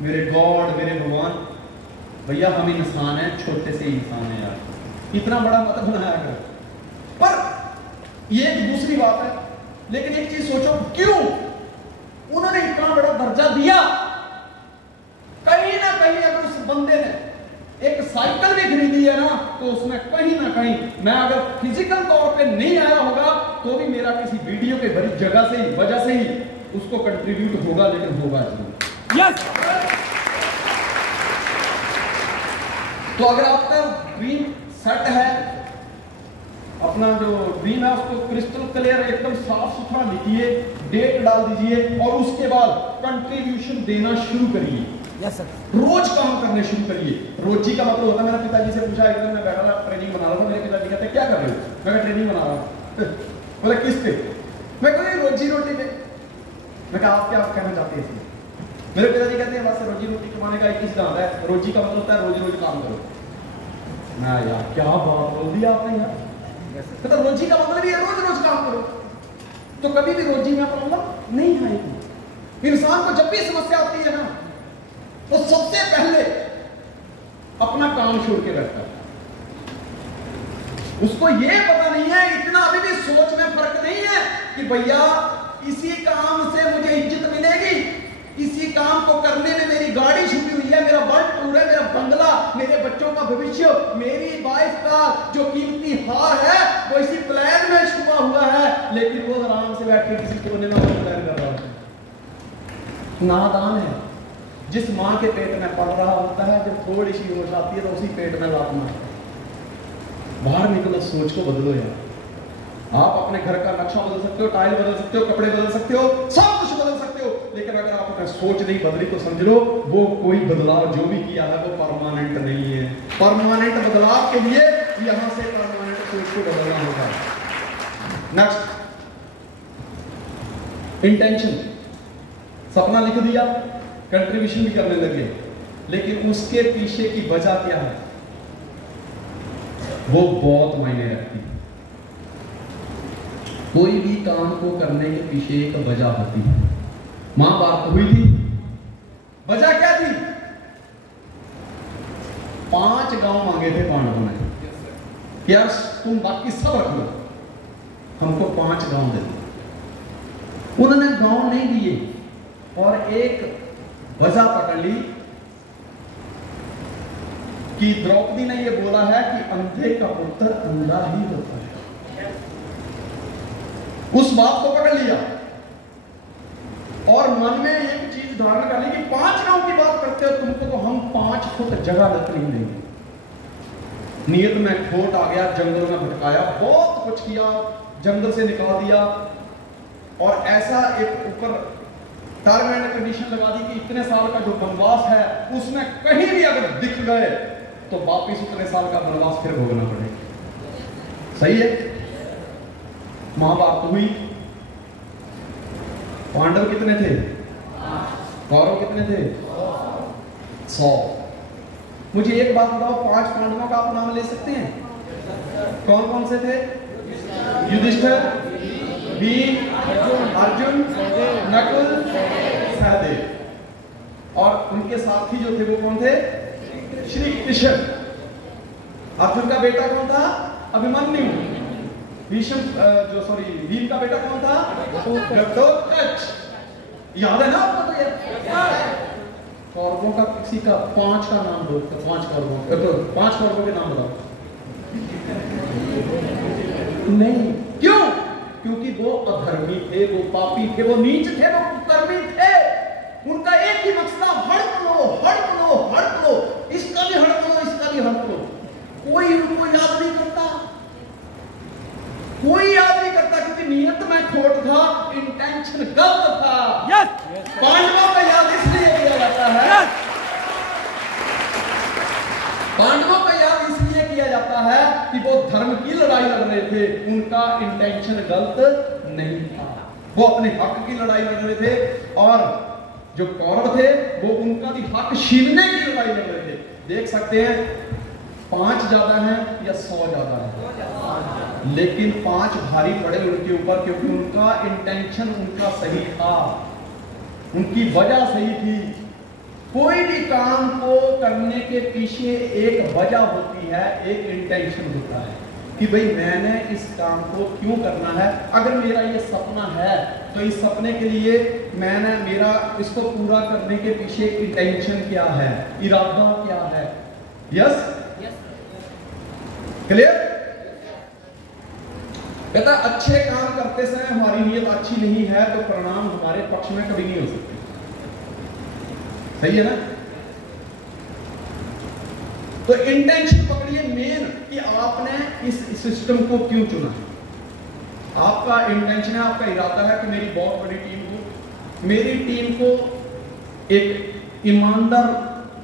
मेरे गॉड, मेरे भगवान। भैया हम इंसान हैं, छोटे से इंसान हैं यार, इतना बड़ा मत बनाया कर। पर ये एक दूसरी बात है, लेकिन एक चीज सोचो, क्यों उन्होंने इतना बड़ा दर्जा दिया? कहीं ना कहीं अगर उस बंदे ने एक साइकिल भी खरीदी है ना, तो उसमें कहीं ना कहीं, मैं अगर फिजिकल तौर पे नहीं आया होगा तो भी मेरा किसी वीडियो के बड़ी जगह से ही, वजह से ही उसको कंट्रीब्यूट होगा, लेकिन होगा जरूर। यस। तो अगर आपका ड्रीम सेट है, अपना जो ड्रीम है उसको क्रिस्टल क्लियर एकदम साफ सुथरा लिखिए, डेट डाल दीजिए और उसके बाद कंट्रीब्यूशन देना शुरू करिए। Yes sir. रोज काम करने शुरू करिए। रोजी का मतलब होता है, मैंने पिताजी से पूछा, एक दिन मैं बैठा था ट्रेनिंग बना रहा था, मेरे पिताजी कहते क्या कर रहे हो? मैं ट्रेनिंग बना रहा हूँ। बोले किस पे? मैं कहूँ रोजी रोटी पे। मैं कहा आप क्या कहना चाहते हैं इसमें? मेरे पिताजी कहते हैं बस रोजी रोटी कमाने का एक ही सिद्धांत है, रोजी का मतलब होता है रोज रोज काम करो। मैं यार क्या बात बोल दी आपने यार, तो रोजी का मतलब ये रोज रोज काम करो, तो कभी भी रोजी में प्रॉब्लम नहीं आएगी। इंसान को जब भी समस्या आती है ना, तो सबसे पहले अपना काम छोड़ के बैठता है। उसको ये पता नहीं है, इतना अभी भी सोच में फर्क नहीं है कि भैया इसी काम से मुझे इज्जत मिलेगी, इसी काम को करने में मेरी गाड़ी छुपी हुई है, मेरा बर्ड टूर है, मेरा बंगला, मेरे बच्चों का भविष्य, मेरी वाइफ का जो कीमती हार है वो इसी प्लान में छुपा हुआ है। लेकिन वो आराम से बैठ के किसी कोने में प्लान कर रहा होता है। नादान है। जिस माँ के पेट में पल रहा होता है, जब थोड़ी सी होश आती है तो उसी पेट में लात मारता है। बाहर निकलो, सोच को बदलो यार। आप अपने घर का नक्शा बदल सकते हो, टाइल बदल सकते हो, कपड़े बदल सकते हो, सब कुछ बदल सकते हो, लेकिन अगर आप अपनी सोच नहीं बदली तो समझ लो वो कोई बदलाव जो भी किया है वो परमानेंट नहीं है। परमानेंट बदलाव के लिए यहां से परमानेंट सोच को बदलना होगा। Next, intention. सपना लिख दिया, कंट्रीब्यूशन भी करने लगे, लेकिन उसके पीछे की वजह क्या है वो बहुत मायने रखती है। कोई भी काम को करने के पीछे एक वजह होती है। महाभारत हुई थी, वजह क्या थी? 5 गांव मांगे थे पांडवों ने, यार तुम बाकी सब रख लो, हमको 5 गांव दे दो। उन्होंने गांव नहीं दिए और एक वजह पकड़ ली कि द्रौपदी ने यह बोला है कि अंधे का पुत्र अंधा ही होता है। उस बात को पकड़ लिया और मन में एक चीज धारण कर ली कि 5 गांव की बात करते हो तुमको, तो हम 5 फुट जगह तक नहीं देंगे। नियत में खोट आ गया, जंगल में भटकाया, बहुत कुछ किया, जंगल से निकाल दिया और ऐसा एक ऊपर टर्म एंड कंडीशन लगा दी कि इतने साल का जो वनवास है उसमें कहीं भी अगर दिख गए तो वापिस उतने साल का वनवास फिर भोगना पड़ेगा। सही है। महाभारत हुई, पांडव कितने थे? कौरव कितने थे? 100। मुझे एक बात बताओ, 5 पांडवों का आप नाम ले सकते हैं? कौन कौन से थे? युधिष्ठिर, भीम, अर्जुन, नकुल, सहदेव। और उनके साथी जो थे वो कौन थे? श्री कृष्ण। अर्जुन का बेटा कौन था? अभिमन्यु। भीम का बेटा कौन था? घटोत्कच। याद है ना आपको? तो कौरवों का किसी का 5 का नाम दो, 5 कौरवों, तो 5 कौरवों के नाम बताओ। नहीं, क्यों? क्योंकि वो अधर्मी थे, वो पापी थे, वो नीच थे, वो कुकर्मी थे। उनका एक ही मकसद, हड़प लो, हड़प लो, हड़प लो, इसका भी हड़प लो, इसका भी हड़प लो। कोई उनको याद नहीं करता, कोई याद नहीं करता, क्योंकि नियत में खोट था, इंटेंशन गलत था। पांडवों का याद इसलिए किया जाता है, पांडवों का याद इसलिए किया जाता है कि वो धर्म की लड़ाई लड़ रहे थे, उनका इंटेंशन गलत नहीं था, वो अपने हक की लड़ाई लड़ रहे थे। और जो कौरव थे वो उनका भी हक छीनने की लड़ाई लड़ रहे थे। देख सकते हैं 5 ज्यादा है या 100 ज्यादा है, लेकिन 5 भारी पड़े उनके ऊपर, क्योंकि उनका इंटेंशन उनका सही था, उनकी वजह सही थी। कोई भी काम को करने के पीछे एक वजह होती है, एक इंटेंशन होता है कि भाई मैंने इस काम को क्यों करना है। अगर मेरा ये सपना है तो इस सपने के लिए मैंने मेरा इसको पूरा करने के पीछे इंटेंशन क्या है, इरादा क्या है। Yes, clear? कहता अच्छे काम करते समय हमारी नीयत अच्छी नहीं है तो परिणाम हमारे पक्ष में कभी नहीं हो सकते। सही है ना? तो इंटेंशन पकड़िए मेन कि आपने इस सिस्टम को क्यों चुना है। आपका इंटेंशन है, आपका इरादा है कि मेरी बहुत बड़ी टीम को, मेरी टीम को एक ईमानदार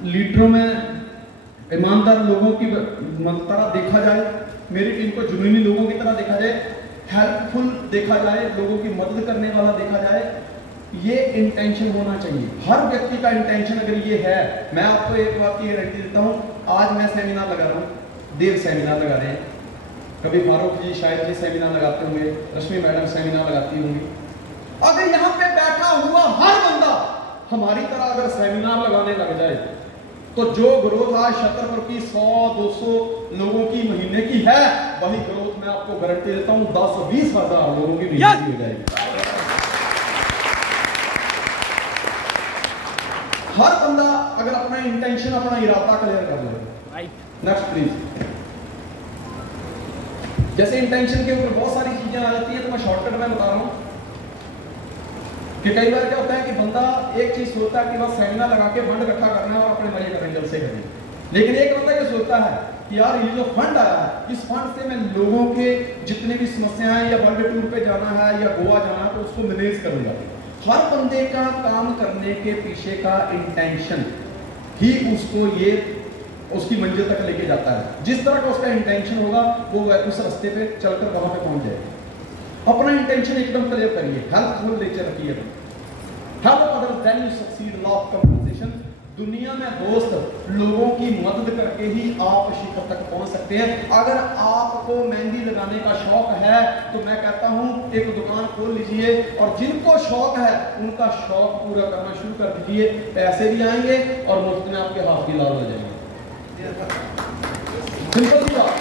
लीडरों में, ईमानदार लोगों की तरह देखा जाए, मेरी टीम को जुनूनी लोगों की तरह देखा जाए, हेल्पफुल देखा जाए, लोगों की मदद करने वाला देखा जाए। ये इंटेंशन होना चाहिए। हर व्यक्ति का इंटेंशन अगर ये है, मैं आपको एक बात की गारंटी देता हूं, आज मैं सेमिनार लगा रहा हूं, देव सेमिनार लगा रहे हैं, कभी फारूक जी शायद जी सेमिनार लगाते होंगे, रश्मि मैडम सेमिनार लगाती होंगी। अगर यहाँ पे बैठा हुआ हर बंदा हमारी तरह अगर सेमिनार लगाने लग जाए तो जो ग्रोथ आज छतरपुर की 100-200 लोगों की महीने की है, वही ग्रोथ मैं आपको गारंटी देता हूं 10-20 हजार लोगों की महीने की हो जाएगी। हर बंदा अगर अपना इंटेंशन, अपना इरादा क्लियर कर ले। Next please. जैसे इंटेंशन के ऊपर बहुत सारी चीजें आ जाती है, तो मैं शॉर्टकट में कि कई बार क्या होता है कि बंदा एक चीज सोचता है कि बस सेमिनार लगा के फंड इकट्ठा करना है और अपने मजे करेंगे, जलसे करेंगे, लेकिन एक बंदा ये सोचता है कि यार ये जो फंड आया है, इस फंड से मैं लोगों के जितने भी समस्याएं या वर्ल्ड टूर पे जाना है या गोवा जाना है तो उसको मैनेज करूंगा। हर बंदे का काम करने के पीछे का इंटेंशन ही उसको ये उसकी मंजिल तक लेके जाता है। जिस तरह का उसका इंटेंशन होगा वो उस रास्ते पे चलकर वहां पे पहुंच जाएगा। अपना इंटेंशन एकदम क्लियर करिए, हेल्पफुल नेचर रखिए, help others then you succeed, law of compensation. दुनिया में दोस्त लोगों की मदद करके ही आप शिखर तक पहुंच सकते हैं। अगर आपको मेहंदी लगाने का शौक है तो मैं कहता हूं एक दुकान खोल लीजिए और जिनको शौक है उनका शौक पूरा करना शुरू कर दीजिए, पैसे भी आएंगे और मुफ्त में आपके हाथ भी लाल हो जाएंगे। सिंपल सी बात।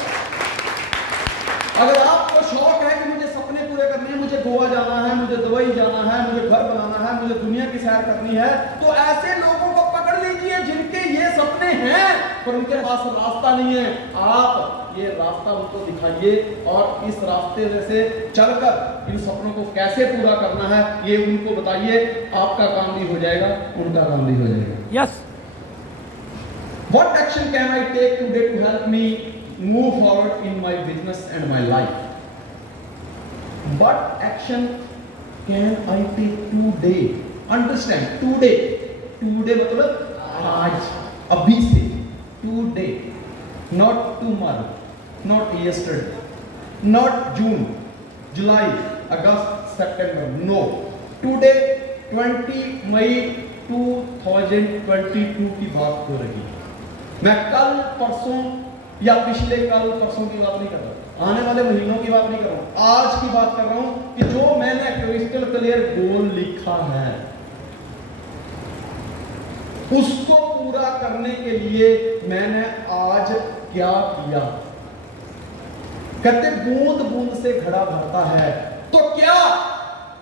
अगर आपको शौक है कि मुझे सपने पूरे करने हैं, मुझे गोवा जाना है, मुझे दुबई जाना है, मुझे घर बनाना है, मुझे दुनिया की सैर करनी है, तो ऐसे लोगों को पकड़ लीजिए जिनके ये सपने हैं पर उनके पास रास्ता नहीं है। आप ये रास्ता उनको दिखाइए और इस रास्ते से चलकर इन सपनों को कैसे पूरा करना है ये उनको बताइए। आपका काम भी हो जाएगा, उनका काम भी हो जाएगा। Yes. What action can I take today to help me move forward in my business and my life? What action can I take today? Understand, today. Today मतलब आज, अभी से. Today, not tomorrow, not yesterday, not June, July, August, September. No. Today 20 मई 2022 की बात हो रही है। मैं कल परसों या पिछले कल परसों की बात नहीं कर रहा, आने वाले महीनों की बात नहीं कर रहा हूं, आज की बात कर रहा हूं कि जो मैंने क्रिस्टल क्लियर गोल लिखा है उसको पूरा करने के लिए मैंने आज क्या किया। कहते बूंद बूंद से घड़ा भरता है, तो क्या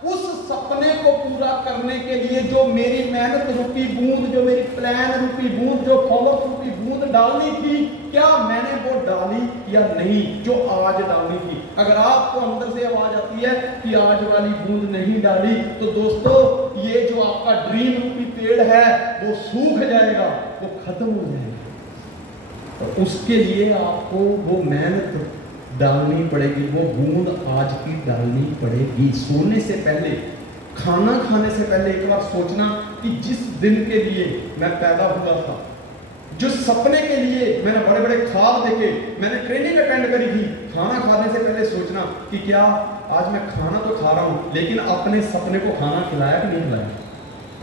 उस सपने को पूरा करने के लिए जो मेरी मेहनत रूपी बूंद, जो मेरी प्लान रूपी बूंद, जो फॉलो रूपी बूंद डालनी थी, क्या मैंने वो डाली या नहीं जो आज डालनी थी? अगर आपको अंदर से आवाज आती है कि आज वाली बूंद नहीं डाली तो दोस्तों ये जो आपका ड्रीम रूपी पेड़ है वो सूख जाएगा, वो खत्म हो जाएगा। तो उसके लिए आपको वो मेहनत डालनी पड़ेगी, वो बूंद आज की डालनी पड़ेगी। सोने से पहले, खाना खाने से पहले एक बार सोचना कि जिस दिन के लिए मैं पैदा हुआ था, जो सपने के लिए मैंने बड़े बड़े ख्वाब देखे, मैंने ट्रेनिंग अटेंड करी थी, खाना खाने से पहले सोचना कि क्या आज मैं खाना तो खा रहा हूं लेकिन अपने सपने को खाना खिलाया कि नहीं खिलाया?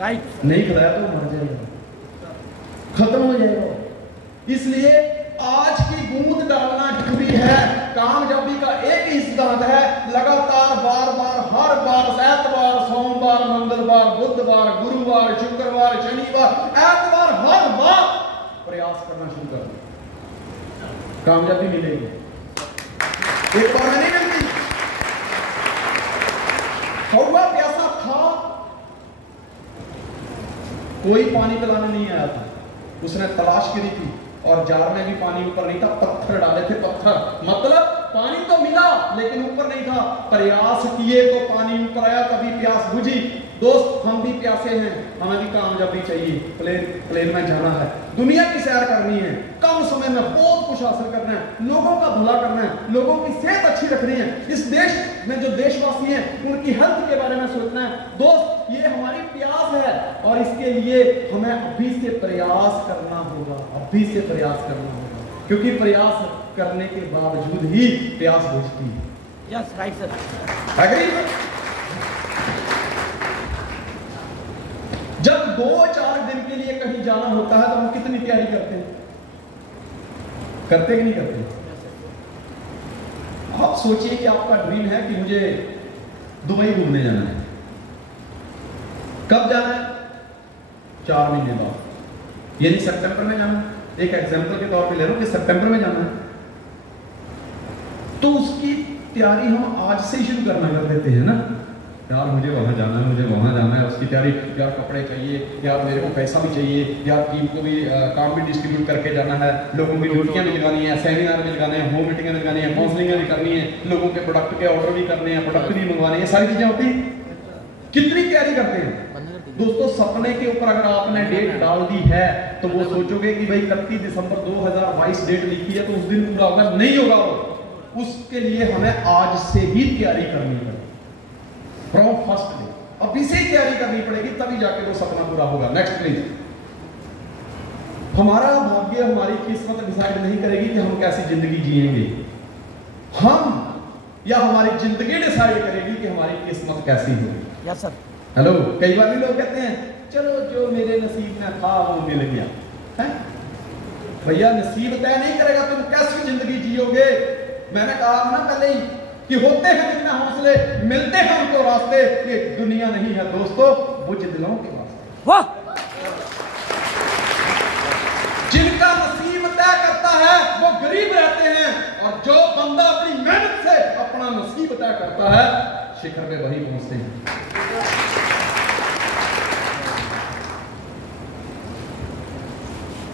राइट। नहीं खिलाया तो मर जाएगा, खत्म हो जाएगा। इसलिए आज की बूंद डालना जरूरी है। कामयाबी का एक ही सिद्धांत है, लगातार बार बार हर बार, एतवार, सोमवार, मंगलवार, बुधवार, गुरुवार, शुक्रवार, शनिवार, एतवार, हर बार प्रयास करना शुरू कर दो, कामयाबी मिलेगी। एक बार में नहीं मिलती। कौवा प्यासा था, कोई पानी पिलाने नहीं आया था, उसने तलाश करी थी और जार में भी पानी ऊपर नहीं था, पत्थर डाले थे, पत्थर मतलब पानी तो मिला लेकिन ऊपर नहीं था। प्रयास किए तो पानी ऊपर आया, तभी प्यास बुझी। दोस्त हम भी प्यासे हैं, हमें भी कामयाबी चाहिए, प्लेन में जाना है, दुनिया की सैर करनी है, कम समय में बहुत कुछ हासिल करना है, लोगों का भला करना है, लोगों की सेहत अच्छी रखनी है, इस देश में जो देशवासी हैं उनकी हेल्थ के बारे में सोचना है। दोस्त ये हमारी प्यास है और इसके लिए हमें अभी से प्रयास करना होगा, अभी से प्रयास करना होगा, क्योंकि प्रयास करने के बावजूद ही प्यास बुझती है। Yes, right sir. एग्री? जब 2-4 दिन के लिए कहीं जाना होता है तो हम कितनी तैयारी करते हैं, करते कि नहीं करते? आप सोचिए कि आपका ड्रीम है कि मुझे दुबई घूमने जाना है। कब जाना है? 4 महीने बाद, यानी सितंबर में जाना है। एक एग्जांपल के तौर पे ले रहा हूं कि सितंबर में जाना है, तो उसकी तैयारी हम आज से ही शुरू करना कर देते हैं ना। यार मुझे वहां जाना है, मुझे वहां जाना है, उसकी तैयारी, यार कपड़े चाहिए, यार मेरे को पैसा भी चाहिए, यार टीम को भी काम भी डिस्ट्रीब्यूट करके जाना है, लोगों की ड्यूटियां भी लगानी है, सेमिनार भी लगाने हैं, होम मीटिंगें लगानी है, काउंसलिंग भी करनी है, लोगों के प्रोडक्ट के ऑर्डर भी करने हैं, प्रोडक्ट भी मंगवाने हैं, सारी चीजें होती। कितनी तैयारी करते हैं दोस्तों? सपने के ऊपर अगर आपने डेट डाल दी है तो वो सोचोगे कि भाई 31 दिसंबर 2022 डेट लिखी है तो उस दिन पूरा होगा, नहीं होगा वो। उसके लिए हमें आज से ही तैयारी करनी पड़ेगी, फ्रॉम फर्स्ट डे अभी से ही तैयारी करनी पड़ेगी, तभी जाके वो सपना पूरा होगा। Next please. हमारा भाग्य, हमारी किस्मत डिसाइड नहीं करेगी कि हम कैसी जिंदगी जिएंगे, हम या हमारी जिंदगी डिसाइड करेगी कि हमारी किस्मत कैसी होगी। Yes sir. हेलो, कई बार लोग कहते हैं चलो जो मेरे नसीब में था वो मिल गया है। भैया नसीब तय नहीं करेगा तुम कैसी जिंदगी जियोगे। मैंने कहा ना पहले ही कि होते हैं जिनमें हौसले, मिलते हैं उनको रास्ते। ये दुनिया नहीं है दोस्तों बुझ दिलों के रास्ते। वाह। जिनका नसीब तय करता है वो गरीब रहते हैं, और जो बंदा अपनी मेहनत से अपना नसीब तय करता है शिखर पे वही पहुंचते हैं।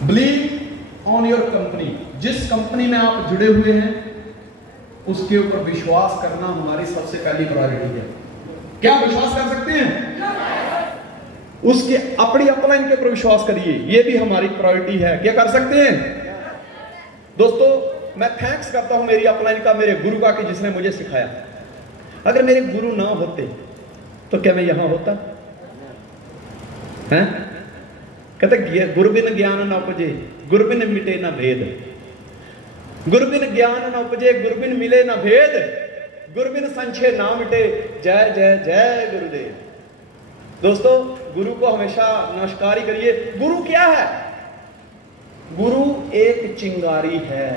Believe on your company. जिस कंपनी में आप जुड़े हुए हैं उसके ऊपर विश्वास करना हमारी सबसे पहली प्रायोरिटी है। क्या विश्वास कर सकते हैं? उसके अपनी अपलाइन के ऊपर विश्वास करिए, ये भी हमारी प्रायोरिटी है। क्या कर सकते हैं दोस्तों? मैं थैंक्स करता हूं मेरी अपलाइन का, मेरे गुरु का, कि जिसने मुझे सिखाया। अगर मेरे गुरु ना होते तो क्या मैं यहां होता? हैं? कहते गुरबिन ज्ञान न उपजे, गुरबिन मिटे न भेद। गुरबिन ज्ञान न उपजे, गुरबिन मिले न भेद, गुरबिन संशय ना मिटे। जय जय जय गुरुदेव। दोस्तों गुरु को हमेशा नमस्कार ही करिए। गुरु क्या है? गुरु एक चिंगारी है।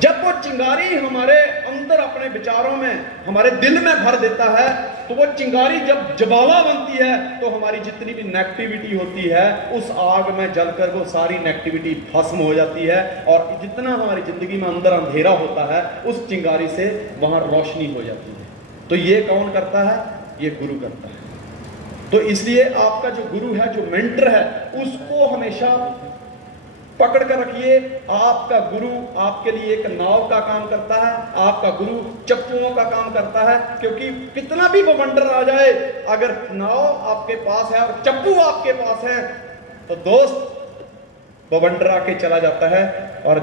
जब वो चिंगारी हमारे अंदर अपने विचारों में, हमारे दिल में भर देता है, तो वो चिंगारी जब ज्वाला बनती है तो हमारी जितनी भी नेगेटिविटी होती है उस आग में जलकर वो सारी नेगेटिविटी भस्म हो जाती है, और जितना हमारी जिंदगी में अंदर अंधेरा होता है उस चिंगारी से वहां रोशनी हो जाती है। तो ये कौन करता है? ये गुरु करता है। तो इसलिए आपका जो गुरु है, जो मेंटर है, उसको हमेशा पकड़ कर रखिए। आपका गुरु आपके लिए एक नाव का काम करता है, आपका गुरु चप्पुओं का काम करता है। क्योंकि कितना भी बवंडर आ जाए, अगर नाव आपके पास है और चप्पू आपके पास है तो दोस्त बवंडर आके चला जाता है। और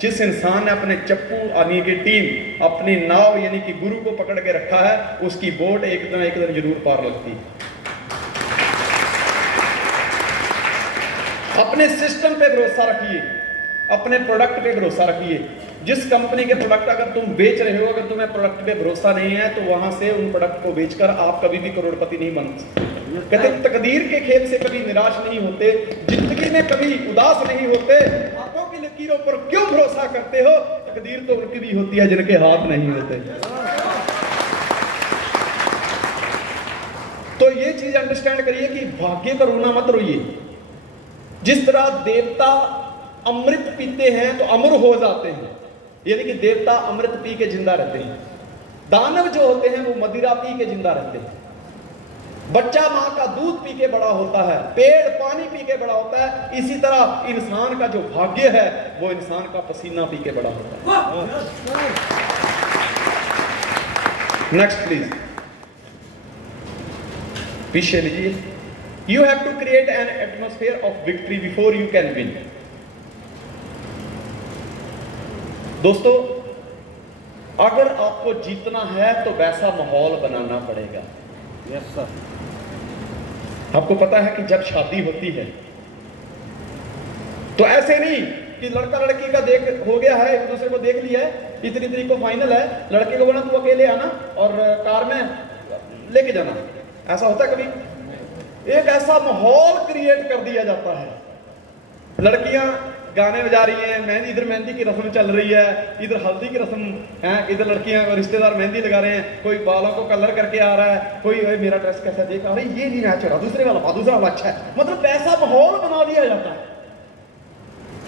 जिस इंसान ने अपने चप्पू यानी कि टीम अपनी नाव यानी कि गुरु को पकड़ के रखा है, उसकी बोट एक दिन जरूर पार लगती है। अपने सिस्टम पे भरोसा रखिए, अपने प्रोडक्ट पे भरोसा रखिए। जिस कंपनी के प्रोडक्ट अगर तुम बेच रहे हो, अगर तुम्हें प्रोडक्ट पे भरोसा नहीं है तो वहां से उन प्रोडक्ट को बेचकर आप कभी भी करोड़पति नहीं बन सकते। कहते तकदीर के खेल से कभी निराश नहीं होते, जिंदगी में कभी उदास नहीं होते। हाथों की लकीरों पर क्यों भरोसा करते हो? तकदीर तो उनकी भी होती है जिनके हाथ नहीं होते। तो ये चीज अंडरस्टैंड करिए कि भाग्य का रोना मत रोइए। जिस तरह देवता अमृत पीते हैं तो अमर हो जाते हैं, यानी कि देवता अमृत पी के जिंदा रहते हैं। दानव जो होते हैं वो मदिरा पी के जिंदा रहते हैं। बच्चा मां का दूध पी के बड़ा होता है, पेड़ पानी पी के बड़ा होता है। इसी तरह इंसान का जो भाग्य है वो इंसान का पसीना पी के बड़ा होता है। नेक्स्ट प्लीज, पीछे लीजिए। You have to create an atmosphere of victory before you can win. दोस्तों अगर आपको जीतना है तो वैसा माहौल बनाना पड़ेगा। Yes sir. आपको पता है कि जब शादी होती है तो ऐसे नहीं कि लड़का लड़की का देख हो गया है, एक दूसरे को देख लिया है, इतनी तरीक को फाइनल है, लड़के को बोला तू अकेले आना और कार में लेके जाना। ऐसा होता है कभी? एक ऐसा माहौल क्रिएट कर दिया जाता है। लड़कियां गाने बजा रही हैं, मेहंदी, इधर मेहंदी की रस्म चल रही है, इधर हल्दी की रस्म है, इधर लड़कियां और रिश्तेदार मेहंदी लगा रहे हैं, कोई बालों को कलर करके आ रहा है, कोई मेरा ड्रेस कैसा देखा, अरे ये नहीं मैच हो रहा, दूसरे वाला अच्छा है। मतलब ऐसा माहौल बना दिया जाता है।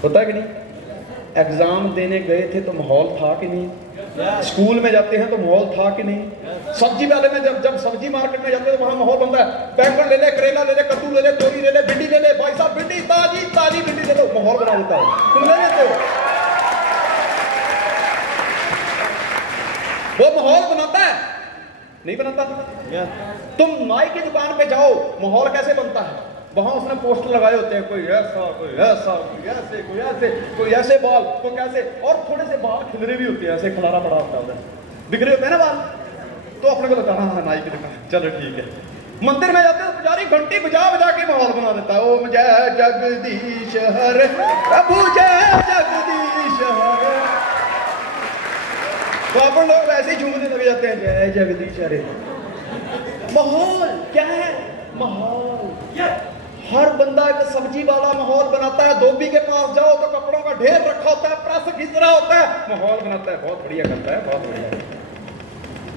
होता है कि नहीं? एग्जाम देने गए थे तो माहौल था कि नहीं? स्कूल में जाते हैं तो माहौल था कि नहीं? सब्जी वाले में जब सब्जी मार्केट में जाते हैं तो वहां माहौल बनता है। बैंगन ले ले, करेला ले ले, कद्दू ले ले, तोरी ले ले, भिंडी ले ले, भाई साहब भिंडी ताजी भिंडी ले लो, माहौल बना देता है। तुम ले लेते हो, वो माहौल बनाता है। नहीं बनाता? तुम नाई की दुकान पे जाओ, माहौल कैसे बनता है? वहां उसने पोस्टर लगाए होते हैं, कोई ऐसा कोई ऐसा कोई ऐसे कोई ऐसे कोई ऐसे बाल कोई कैसे, और थोड़े से बाल खिलरे भी होते हैं, ऐसे खलारा पड़ा होता है, बिखरे होते हैं ना बाल। तो अपने को लगता है हाँ नाई की दुकान, चलो ठीक है। मंदिर में जाते हो पुजारी घंटी बजा बजा के माहौल बना देता है, ओम जय जगदीश हरे प्रभु जय जगदीश हरे। तो अपन लोग वैसे ही झूमने लग जाते हैं, जय जगदीश हरे। माहौल क्या है? माहौल हर बंदा एक सब्जी वाला माहौल बनाता है। धोबी के पास जाओ तो कपड़ों का ढेर रखा होता है, प्रेस घिस रहा होता है, माहौल बनाता है, बहुत बढ़िया करता है, बहुत बढ़िया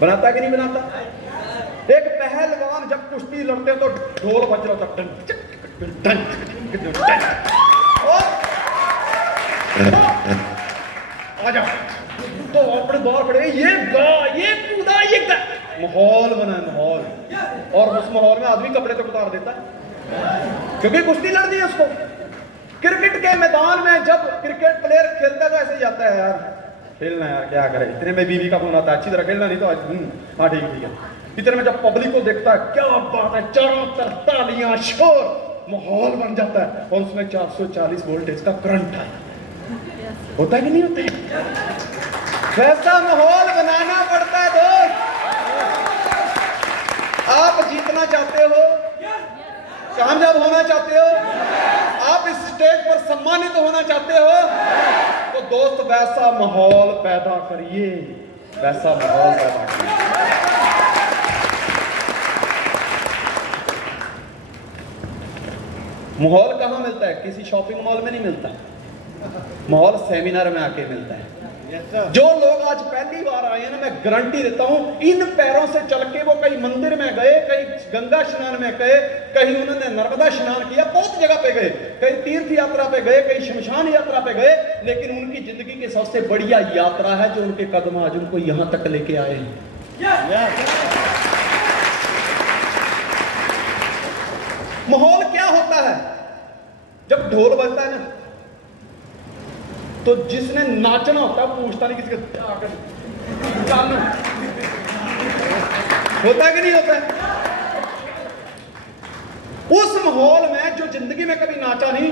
बनाता है कि नहीं बनाता? एक पहलवान जब कुश्ती लड़ते तो ढोल बज रहा होता, आजा तो अपने बाहर खड़े, ये गा ये कूदा ये गा, माहौल बना है, माहौल। और उस माहौल में आदमी कपड़े तो उतार देता है क्योंकि कुश्ती लड़नी है उसको। क्रिकेट के मैदान में जब क्रिकेट प्लेयर खेलता है तो ऐसे ही जाता है, यार खेलना है, क्या करे, इतने में बीवी का फोन आता है, अच्छी तरह खेलना, नहीं तो हाँ ठीक है। इतने में जब पब्लिक को देखता है, क्या बात है, चारों तरफ तालियां शोर, माहौल बन जाता है, और उसमें 440 वोल्टेज का करंट है। होता है कि नहीं होता है? वैसा माहौल बनाना पड़ता है दोस्त। आप जीतना चाहते हो, कामयाब होना चाहते हो, आप इस स्टेज पर सम्मानित होना चाहते हो, तो दोस्त वैसा माहौल पैदा करिए, वैसा माहौल पैदा करिए। माहौल कहाँ मिलता है? किसी शॉपिंग मॉल में नहीं मिलता, माहौल सेमिनार में आके मिलता है। जो लोग आज पहली बार आए हैं ना, मैं गारंटी देता हूं, इन पैरों से चल के वो कहीं मंदिर में गए, कहीं गंगा स्नान में गए, कहीं उन्होंने नर्मदा स्नान किया, बहुत जगह पे गए, कहीं तीर्थ यात्रा पे गए, कहीं शमशान यात्रा पे गए, लेकिन उनकी जिंदगी की सबसे बढ़िया यात्रा है जो उनके कदम आज उनको यहां तक लेके आए हैं। माहौल क्या होता है? जब ढोल बजता है ना, तो जिसने नाचना होता है पूछता नहीं किसी का होता है कि नहीं होता है? उस माहौल में जो जिंदगी में कभी नाचा नहीं,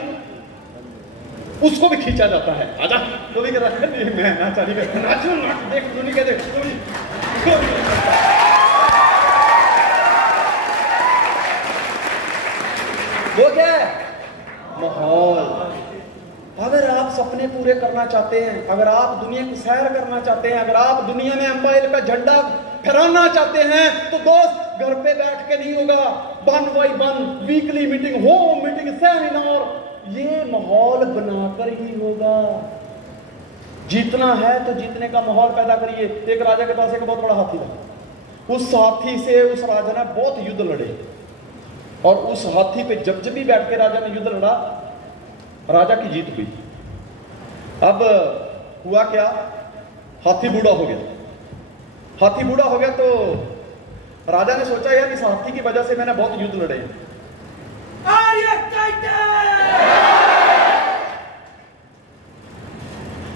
उसको भी खींचा जाता है। आजा, तो भी कहता है मैं नाचा नहीं करता, नाचो नाच, देख तू नहीं कहते वो क्या है? माहौल। अगर आप सपने पूरे करना चाहते हैं, अगर आप दुनिया की सैर करना चाहते हैं, अगर आप दुनिया में एम्पायर का झंडा फहराना चाहते हैं, तो दोस्त घर पे बैठ के नहीं होगा, 1 by 1 weekly meeting, home meeting, seminar, ये माहौल बनाकर ही होगा। जीतना है तो जीतने का माहौल पैदा करिए। एक राजा के पास एक बहुत बड़ा हाथी था, उस हाथी से उस राजा ने बहुत युद्ध लड़े, और उस हाथी पे जब भी बैठ के राजा ने युद्ध लड़ा, राजा की जीत हुई। अब हुआ क्या, हाथी बूढ़ा हो गया। हाथी बूढ़ा हो गया तो राजा ने सोचा, यार इस हाथी की वजह से मैंने बहुत युद्ध लड़े,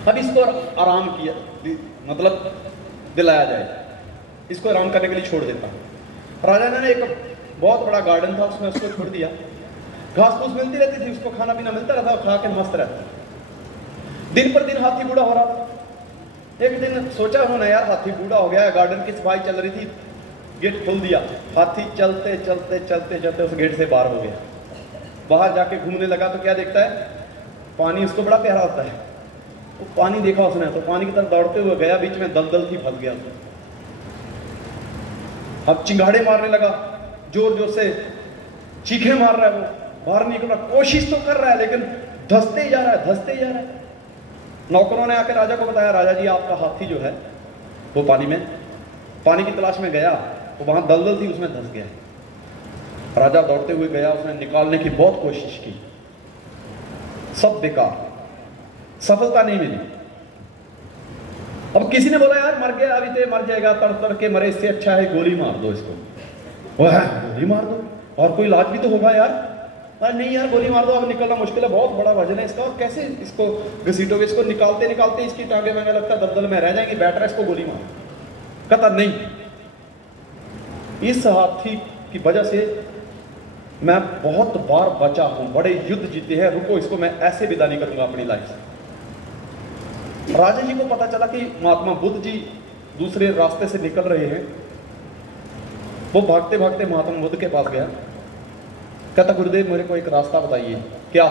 अब इसको आराम किया, मतलब दिलाया जाए, इसको आराम करने के लिए छोड़ देता। राजा ने एक बहुत बड़ा गार्डन था, उसमें उसको छोड़ दिया, घास फूस मिलती रहती थी, उसको खाना पीना मिलता रहता, खा के मस्त रहता। दिन पर दिन हाथी बूढ़ा हो रहा था। एक दिन सोचा उन्होंने, यार हाथी बूढ़ा हो गया है, गार्डन की सफाई चल रही थी, गेट खोल दिया, हाथी चलते चलते चलते चलते उस गेट से बाहर हो गया। बाहर जाके घूमने लगा तो क्या देखता है, पानी उसको बड़ा प्यारा होता है, वो पानी देखा उसने, तो पानी की तरफ दौड़ते हुए गया, बीच में दलदल थी, फंस गया। अब चिंगाड़े मारने लगा, जोर जोर से चीखे मार रहा है, वो बाहर निकलना कोशिश तो कर रहा है, लेकिन धंसते ही जा रहा है, धंसते ही जा रहा है। नौकरों ने आकर राजा को बताया, राजा जी आपका हाथी जो है वो पानी की तलाश में गया, वो वहां दलदल थी, उसमें धंस गया। राजा दौड़ते हुए गया, उसने निकालने की बहुत कोशिश की, सब बेकार, सफलता नहीं मिली। अब किसी ने बोला, यार मर गया, अभी तो मर जाएगा, तड़ तड़ के मरे, इससे अच्छा है गोली मार दो इसको। गोली मार दो, और कोई इलाज भी तो होगा यार। अरे नहीं यार, गोली मार दो, अब निकलना मुश्किल है, बहुत बड़ा वजन है इसका, और कैसे इसको घसीटोगे, इसको निकालते निकालते इसकी टांगे वांगे लगता है दलदल में रह जाएंगी, बैठ रहा है, इसको गोली मार। कहता नहीं, इस हाथी की वजह से मैं बहुत बार बचा हूं, बड़े युद्ध जीते हैं। रुको, इसको मैं ऐसे विदा नहीं करूंगा अपनी लाइफ से। राजा जी को पता चला कि महात्मा बुद्ध जी दूसरे रास्ते से निकल रहे हैं। वो भागते भागते महात्मा बुद्ध के पास गया, कहता गुरुदेव मेरे को एक रास्ता बताइए। क्या?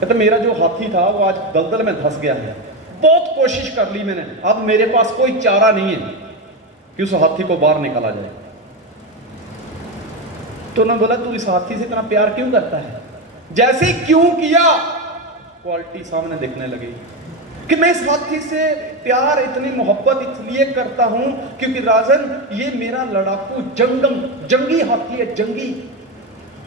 कहता मेरा जो हाथी था वो आज दलदल में धंस गया है, बहुत कोशिश कर ली मैंने, अब मेरे पास कोई चारा नहीं है कि उस हाथी को बाहर निकाला जाए। तो उन्होंने बोला तू इस हाथी से इतना प्यार क्यों करता है? जैसे ही क्यों किया, क्वालिटी सामने दिखने लगी कि मैं इस हाथी से प्यार, इतनी मोहब्बत इसलिए करता हूं क्योंकि राजन ये मेरा लड़ाकू जंगी हाथी है, जंगी,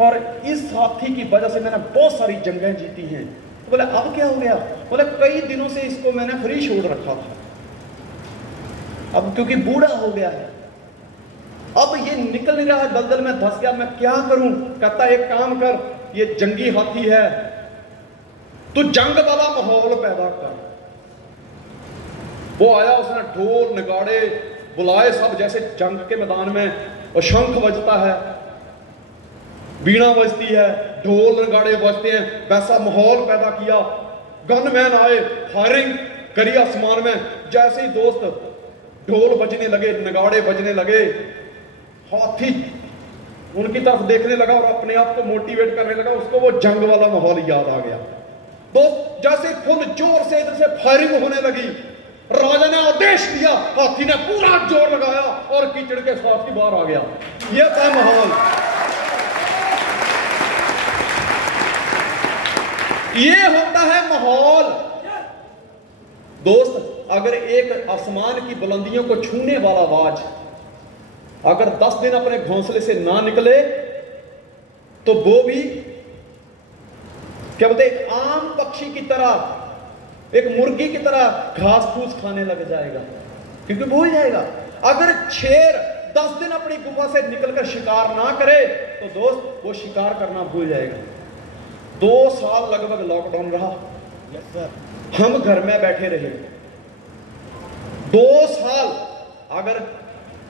और इस हाथी की वजह से मैंने बहुत सारी जंगें जीती हैं। तो बोले अब क्या हो गया? बोले कई दिनों से इसको मैंने फ्री छोड़ रखा था, अब क्योंकि बूढ़ा हो गया है, अब ये निकल नहीं रहा है, दलदल में धंस गया, मैं क्या करूं? कहता एक काम कर, ये जंगी हाथी है, तू जंग वाला माहौल पैदा कर। वो आया, उसने ढोल नगाड़े बुलाए सब, जैसे जंग के मैदान में और शंख बजता है, बीड़ा बजती है, ढोल नगाड़े बजते हैं, वैसा माहौल पैदा किया। गनमैन आए, फायरिंग करी आसमान में। जैसे ही दोस्त ढोल बजने लगे, नगाड़े बजने लगे, हाथी उनकी तरफ देखने लगा और अपने आप को मोटिवेट करने लगा। उसको वो जंग वाला माहौल याद आ गया। दोस्त जैसे फुल जोर से इधर से फायरिंग होने लगी, राजा ने आदेश दिया, हाथी ने पूरा जोर लगाया और कीचड़ के साथ ही बाहर आ गया। यह था माहौल, ये होता है माहौल। दोस्त अगर एक आसमान की बुलंदियों को छूने वाला बाज अगर 10 दिन अपने घोंसले से ना निकले तो वो भी क्या बोलते, एक आम पक्षी की तरह, एक मुर्गी की तरह घास फूस खाने लग जाएगा, क्योंकि भूल जाएगा। अगर शेर 10 दिन अपनी गुफा से निकलकर शिकार ना करे तो दोस्त वो शिकार करना भूल जाएगा। 2 साल लगभग लॉकडाउन रहा, हम घर में बैठे रहे। 2 साल अगर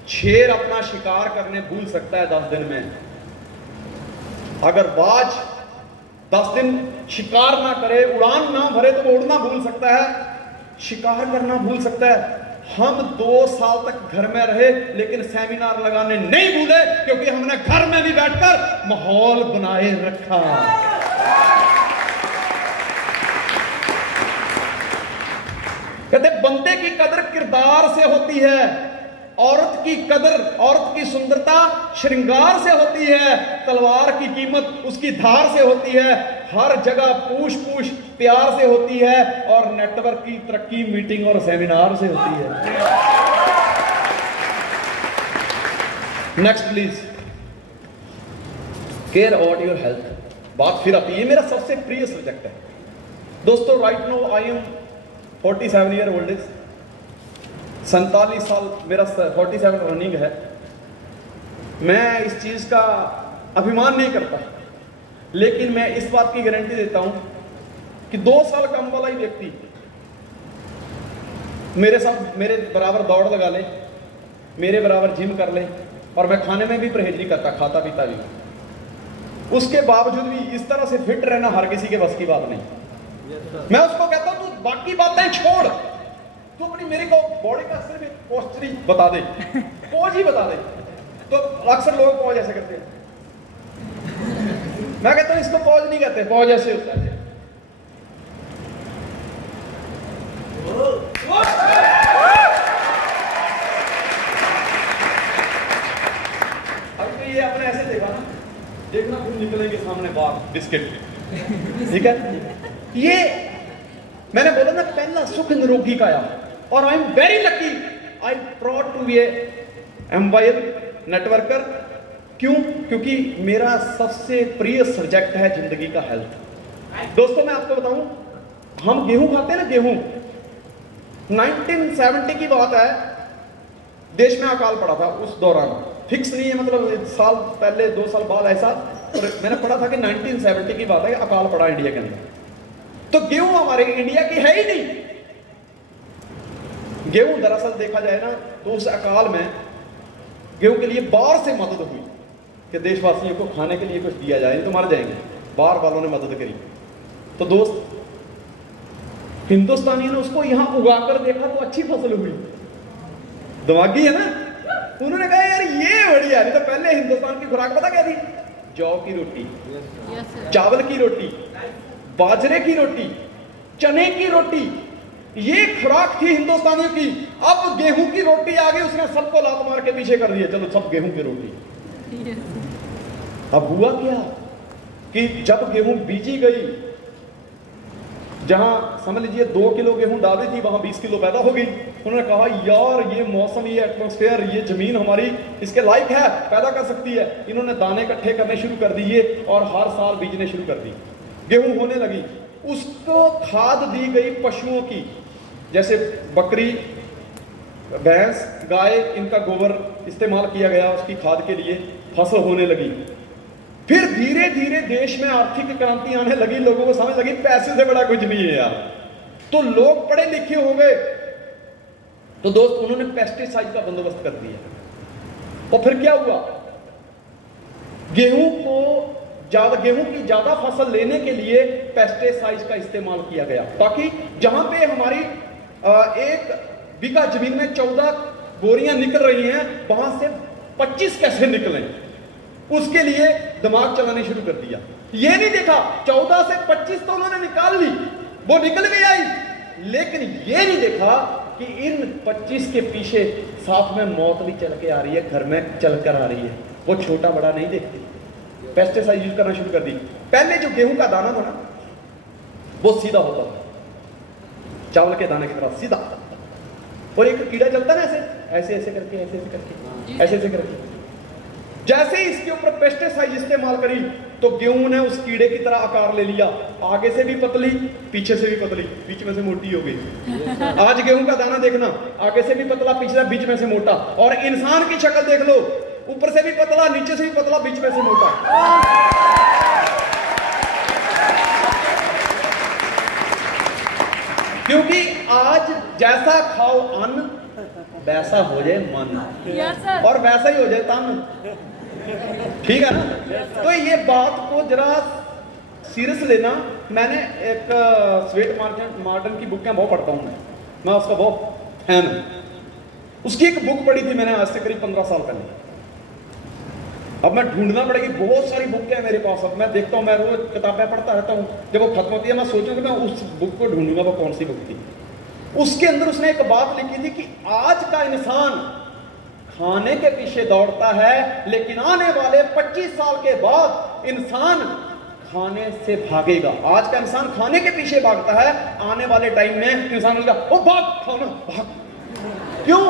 शेर अपना शिकार करने भूल सकता है 10 दिन में, अगर बाज 10 दिन शिकार ना करे, उड़ान ना भरे, तो वो उड़ना भूल सकता है, शिकार करना भूल सकता है। हम 2 साल तक घर में रहे लेकिन सेमिनार लगाने नहीं भूले, क्योंकि हमने घर में भी बैठकर माहौल बनाए रखा। कहते बंदे की कदर किरदार से होती है, औरत की कदर, औरत की सुंदरता श्रृंगार से होती है, तलवार की कीमत उसकी धार से होती है, हर जगह पूछ पूछ प्यार से होती है, और नेटवर्क की तरक्की मीटिंग और सेमिनार से होती है। Next please, care about your health. बात फिर आती है, ये मेरा सबसे प्रिय सब्जेक्ट है दोस्तों। Right now I am 47 year old, 47 साल मेरा 47 रनिंग है। मैं इस चीज का अभिमान नहीं करता, लेकिन मैं इस बात की गारंटी देता हूं कि 2 साल कम वाला ही व्यक्ति मेरे साथ मेरे बराबर दौड़ लगा ले, मेरे बराबर जिम कर ले, और मैं खाने में भी परहेज नहीं करता, खाता पीता भी, उसके बावजूद भी इस तरह से फिट रहना हर किसी के बस की बात नहीं। मैं उसको कहता हूं तू बाकी बातें छोड़, तू अपनी मेरे को बॉडी का सिर्फ एक पोस्चर ही बता दे, पोज ही बता दे। तो अक्सर लोग पोज ऐसे करते हैं, मैं कहता हूं इसको पोज नहीं कहते, पोज ऐसे होता है। अब तो ये आपने ऐसे देखा ना, देखना फिर निकलेंगे सामने बाहर बिस्किट, ठीक है। ये मैंने बोला ना, पहला सुख निरोगी काया, और I am very lucky, I proud to be MYL networker. क्यों? क्योंकि मेरा सबसे प्रिय सब्जेक्ट है जिंदगी का हेल्थ। दोस्तों मैं आपको बताऊं, हम गेहूं खाते हैं ना, गेहूं, 1970 की बात है, देश में अकाल पड़ा था उस दौरान, फिक्स नहीं है, मतलब साल पहले 2 साल बाद ऐसा, और मैंने पढ़ा था कि 1970 की बात है कि अकाल पड़ा इंडिया के अंदर। तो गेहूं हमारे इंडिया की है ही नहीं। गेहूं दरअसल देखा जाए ना तो उस अकाल में गेहूं के लिए बाहर से मदद हुई कि देशवासियों को खाने के लिए कुछ दिया जाए, नहीं तो मर जाएंगे। बाहर वालों ने मदद करी। तो दोस्त, हिंदुस्तानियों ने उसको यहां उगाकर देखा तो अच्छी फसल हुई। दिमागी है ना, उन्होंने कहा यार ये बढ़िया। नहीं तो पहले हिंदुस्तान की खुराक पता क्या थी? जौ की रोटी, चावल की रोटी, बाजरे की रोटी, चने की रोटी, ये खुराक थी हिंदुस्तानियों की। अब गेहूं की रोटी आ गई, उसने सबको लात मार के पीछे कर दिया, चलो सब गेहूं की रोटी। अब हुआ क्या कि जब गेहूं बीजी गई, जहां समझ लीजिए 2 किलो गेहूं डाली थी, वहां 20 किलो पैदा हो गई। उन्होंने कहा यार ये मौसम, ये एटमॉस्फेयर, ये जमीन हमारी इसके लायक है, पैदा कर सकती है। इन्होंने दाने इकट्ठे करने शुरू कर दिए और हर साल बीजने शुरू कर दी। गेहूं होने लगी, उसको खाद दी गई पशुओं की, जैसे बकरी, भैंस, गाय, इनका गोबर इस्तेमाल किया गया उसकी खाद के लिए। फसल होने लगी। फिर धीरे धीरे देश में आर्थिक क्रांति आने लगी, लोगों को समझ लगी पैसे से बड़ा कुछ नहीं है यार, तो लोग पढ़े लिखे हो गए। तो दोस्त, उन्होंने पेस्टिसाइड का बंदोबस्त कर दिया। और फिर क्या हुआ? गेहूं की ज्यादा फसल लेने के लिए पेस्टिसाइड का इस्तेमाल किया गया, ताकि जहां पे हमारी 1 बीघा जमीन में 14 बोरियां निकल रही हैं, वहां से 25 कैसे निकलें, उसके लिए दिमाग चलाने शुरू कर दिया। ये नहीं देखा 14 से 25 तो उन्होंने निकाल ली, वो निकल भी आई, लेकिन ये नहीं देखा कि इन 25 के पीछे साथ में मौत भी चल के आ रही है, घर में चल कर आ रही है। वो छोटा बड़ा नहीं देखती, पेस्टिसाइड यूज करना शुरू कर दी। पहले जो गेहूं का दाना था ना, वो सीधा होता था, चावल के दाने की तरह सीधा, और एक कीड़ा चलता ना ऐसे ऐसे करके, ऐसे ऐसे करके, ऐसे ऐसे करके। जैसे ही इसके ऊपर पेस्टिसाइड इस्तेमाल करी तो गेहूं ने उस कीड़े की तरह आकार ले लिया, आगे से भी पतली, पीछे से भी पतली, बीच में से मोटी हो गई। आज गेहूं का दाना देखना, आगे से भी पतला, पीछे बीच में से मोटा। और इंसान की शक्ल देख लो, ऊपर से भी पतला, नीचे से भी पतला, बीच में से मोटा। क्योंकि आज जैसा खाओ अन्न, वैसा हो जाए मन, और वैसा ही हो जाए तन। ठीक है ना? तो ये बात को जरा सीरियस लेना। मैंने एक स्वेट मार्टन की बुकें बहुत पढ़ता हूं, मैं उसका बहुत फैन हूं। उसकी एक बुक पढ़ी थी मैंने आज से करीब 15 साल पहले। अब मैं ढूंढना पड़ेगी, बहुत सारी बुकें हैं मेरे पास। अब मैं देखता हूं, मैं रोज किताबें पढ़ता रहता हूं, जब वो खत्म होती है मैं सोचूं कि मैं उस बुक को ढूंढूंगा, वो कौन सी बुक थी। उसके अंदर उसने एक बात लिखी थी कि आज का इंसान खाने के पीछे दौड़ता है, लेकिन आने वाले 25 साल के बाद इंसान खाने से भागेगा। आज का इंसान खाने के पीछे भागता है, आने वाले टाइम में इंसान बोलेगा ओ भाग, खाना भाग। क्यों?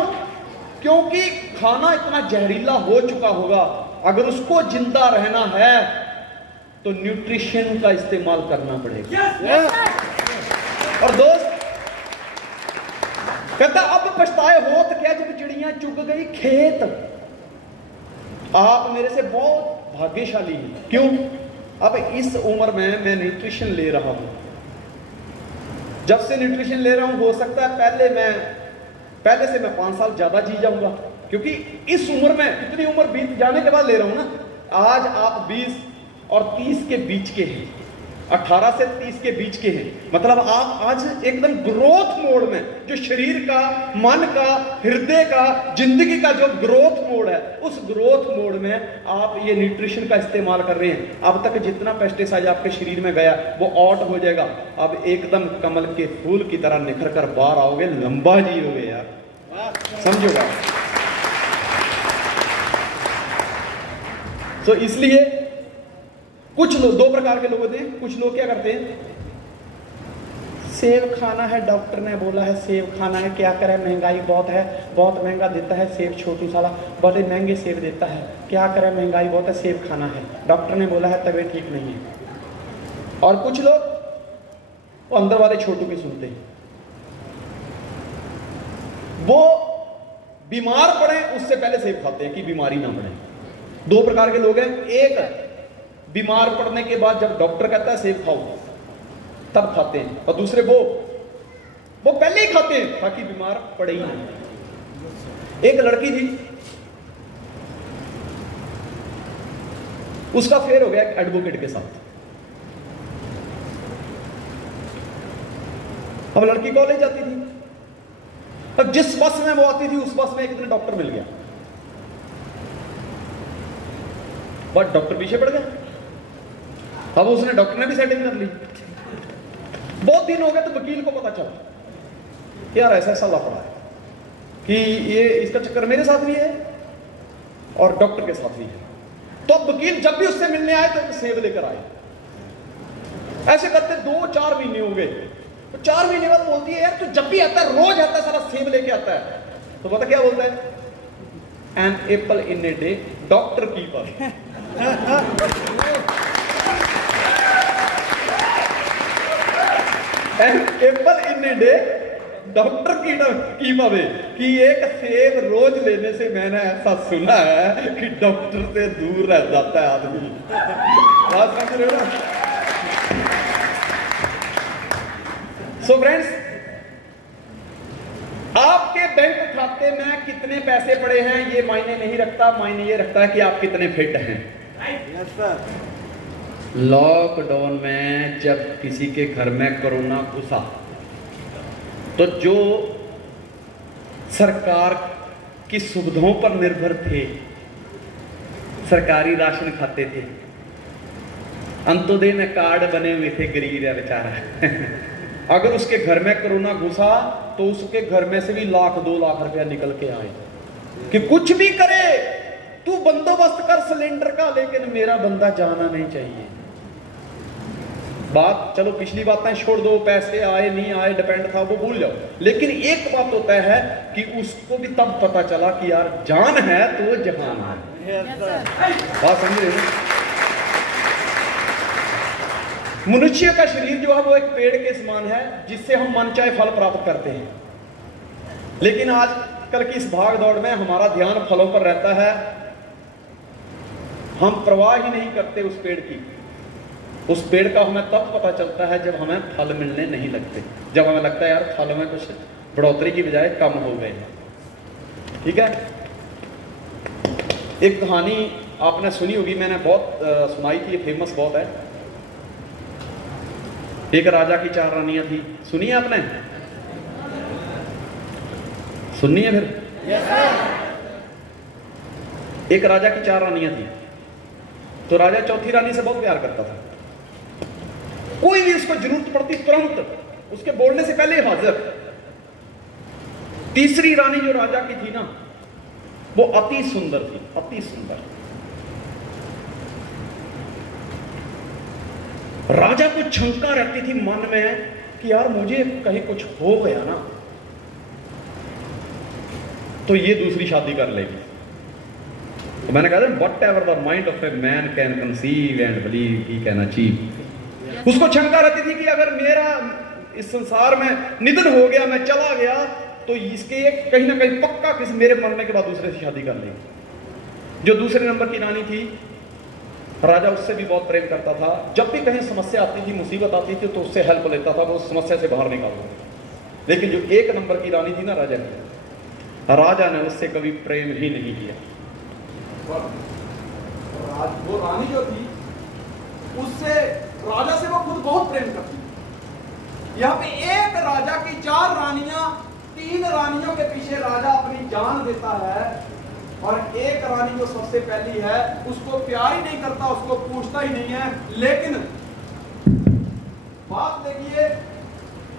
क्योंकि खाना इतना जहरीला हो चुका होगा। अगर उसको जिंदा रहना है तो न्यूट्रिशन का इस्तेमाल करना पड़ेगा। और दोस्त कहता अब पछताए हो तो क्या जब चिड़ियां चुग गई खेत। आप मेरे से बहुत भाग्यशाली हैं। क्यों? अब इस उम्र में मैं न्यूट्रिशन ले रहा हूं। जब से न्यूट्रिशन ले रहा हूं, हो सकता है पहले से मैं 5 साल ज्यादा जी जाऊंगा, क्योंकि इस उम्र में, इतनी उम्र बीत जाने के बाद ले रहा हूं ना। आज आप 20 और 30 के बीच के हैं, 18 से 30 के बीच के हैं, मतलब आप आज एकदम ग्रोथ मोड में, जो शरीर का, मन का, हृदय का, जिंदगी का जो ग्रोथ मोड है, उस ग्रोथ मोड में आप ये न्यूट्रिशन का इस्तेमाल कर रहे हैं। अब तक जितना पेस्टिसाइड आपके शरीर में गया वो आउट हो जाएगा। अब एकदम कमल के फूल की तरह निखर कर बाहर आओगे, लंबा जियोगे यार, समझोगा। तो इसलिए कुछ लोग, 2 प्रकार के लोग होते हैं। कुछ लोग क्या करते हैं, सेब खाना है, डॉक्टर ने बोला है सेब खाना है, क्या करें, महंगाई बहुत है, बहुत महंगा देता है सेब, छोटू साला बड़े महंगे सेब देता है, क्या करें, महंगाई बहुत है, सेब खाना है, डॉक्टर ने बोला है, तबीयत ठीक नहीं है। और कुछ लोग वो अंदर वाले छोटू की सुनते हैं, वो बीमार पड़े उससे पहले सेब खाते हैं कि बीमारी ना पड़े। 2 प्रकार के लोग हैं। एक बीमार पड़ने के बाद जब डॉक्टर कहता है सेब खाओ तब खाते हैं, और दूसरे वो पहले ही खाते हैं ताकि बीमार पड़े ही नहीं। एक लड़की थी, उसका फेर हो गया एक एडवोकेट के साथ। अब लड़की कॉलेज जाती थी, अब जिस बस में वो आती थी उस बस में एक दिन डॉक्टर मिल गया, बट डॉक्टर पीछे पड़ गया। अब उसने, डॉक्टर ने भी सेटिंग कर ली। बहुत दिन हो गए तो वकील को पता चला यार ऐसा ऐसा लफड़ा है कि ये इसका चक्कर मेरे साथ भी है और डॉक्टर के साथ भी है। तो अब वकील जब भी उससे मिलने आए तो सेब लेकर आए। ऐसे करते 2-4 महीने हो गए। तो 4 महीने बाद बोलती है यार तू जब भी आता है, रोज आता है, सारा सेब लेके आता है। तो पता क्या बोलता है? An apple in a day doctor keeper. An apple in a day doctor keep away कि एक सेब रोज लेने से मैंने ऐसा सुना है कि डॉक्टर से दूर रह जाता है आदमी। बात समझ रहे हो ना? सो फ्रेंड्स, आपके बैंक खाते में कितने पैसे पड़े हैं ये मायने नहीं रखता, मायने ये रखता है कि आप कितने फिट हैं। लॉकडाउन में जब किसी के घर में कोरोना घुसा तो जो सरकार की सुविधाओं पर निर्भर थे, सरकारी राशन खाते थे, अंत्योदय में कार्ड बने हुए थे, गरीब है बेचारा। अगर उसके घर में कोरोना घुसा तो उसके घर में से भी 1-2 लाख रुपया निकल के आए कि कुछ भी करे तू बंदोबस्त कर सिलेंडर का, लेकिन मेरा बंदा जाना नहीं चाहिए। बात चलो पिछली बातें छोड़ दो, पैसे आए नहीं आए डिपेंड था वो भूल जाओ, लेकिन एक बात होता है कि उसको भी तब पता चला कि यार जान है तो जहान है। बात समझ रहे हो? मनुष्य का शरीर जो है वो एक पेड़ के समान है जिससे हम मनचाहे फल प्राप्त करते हैं, लेकिन आजकल की इस भाग दौड़ में हमारा ध्यान फलों पर रहता है। हम परवाह ही नहीं करते उस पेड़ की। उस पेड़ का हमें तब पता चलता है जब हमें फल मिलने नहीं लगते, जब हमें लगता है यार फल में कुछ बढ़ोतरी की बजाय कम हो गए हैं। ठीक है, एक कहानी आपने सुनी होगी, मैंने बहुत सुनाई थी, फेमस बहुत है। एक राजा की 4 रानियां थी, सुनी है आपने? सुननी है फिर? एक राजा की 4 रानियां थी, तो राजा चौथी रानी से बहुत प्यार करता था। कोई भी उसको जरूरत पड़ती तुरंत उसके बोलने से पहले हाजिर। तीसरी रानी जो राजा की थी ना, वो अति सुंदर थी, अति सुंदर। राजा को शंका रहती थी मन में कि यार मुझे कहीं कुछ हो गया ना तो ये दूसरी शादी कर लेगी। तो मैंने कहा what ever the mind of a man can conceive and believe he can achieve. उसको शंका रहती थी कि अगर मेरा इस संसार में निधन हो गया, मैं चला गया, तो इसके कहीं ना कहीं पक्का किसी मेरे मरने के बाद दूसरे से शादी कर लेगी। जो दूसरे नंबर की रानी थी, राजा उससे भी बहुत प्रेम करता था। जब भी कहीं समस्या आती थी, मुसीबत आती थी, तो उससे हेल्प लेता था, वो उस समस्या से बाहर निकालता था। लेकिन जो 1 नंबर की रानी थी ना राजा ने उससे कभी प्रेम ही नहीं किया। वो रानी जो थी उससे, राजा से वो खुद बहुत प्रेम करती थी। यहाँ पे एक राजा की 4 रानियां, 3 रानियों के पीछे राजा अपनी जान देता है, और एक रानी जो सबसे पहली है उसको प्यार ही नहीं करता, उसको पूछता ही नहीं है। लेकिन बात देखिए,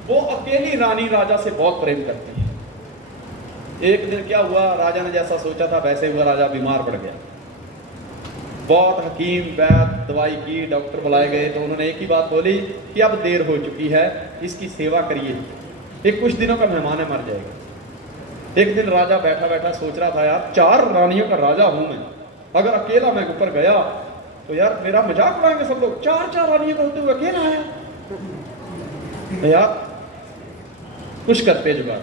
वो अकेली रानी राजा से बहुत प्रेम करती है। एक दिन क्या हुआ, राजा ने जैसा सोचा था वैसे हुआ, राजा बीमार पड़ गया। बहुत हकीम वैद्य दवाई की, डॉक्टर बुलाए गए, तो उन्होंने एक ही बात बोली कि अब देर हो चुकी है, इसकी सेवा करिए, एक कुछ दिनों का मेहमान है, मर जाएगा। एक दिन राजा बैठा बैठा सोच रहा था, यार 4 रानियों का राजा हूं मैं, अगर अकेला मैं ऊपर गया तो यार मेरा मजाक उड़ाएंगे सब लोग। 4 रानियों का होते हुए अकेला आया, तो यार कुछ करते जुगाड़।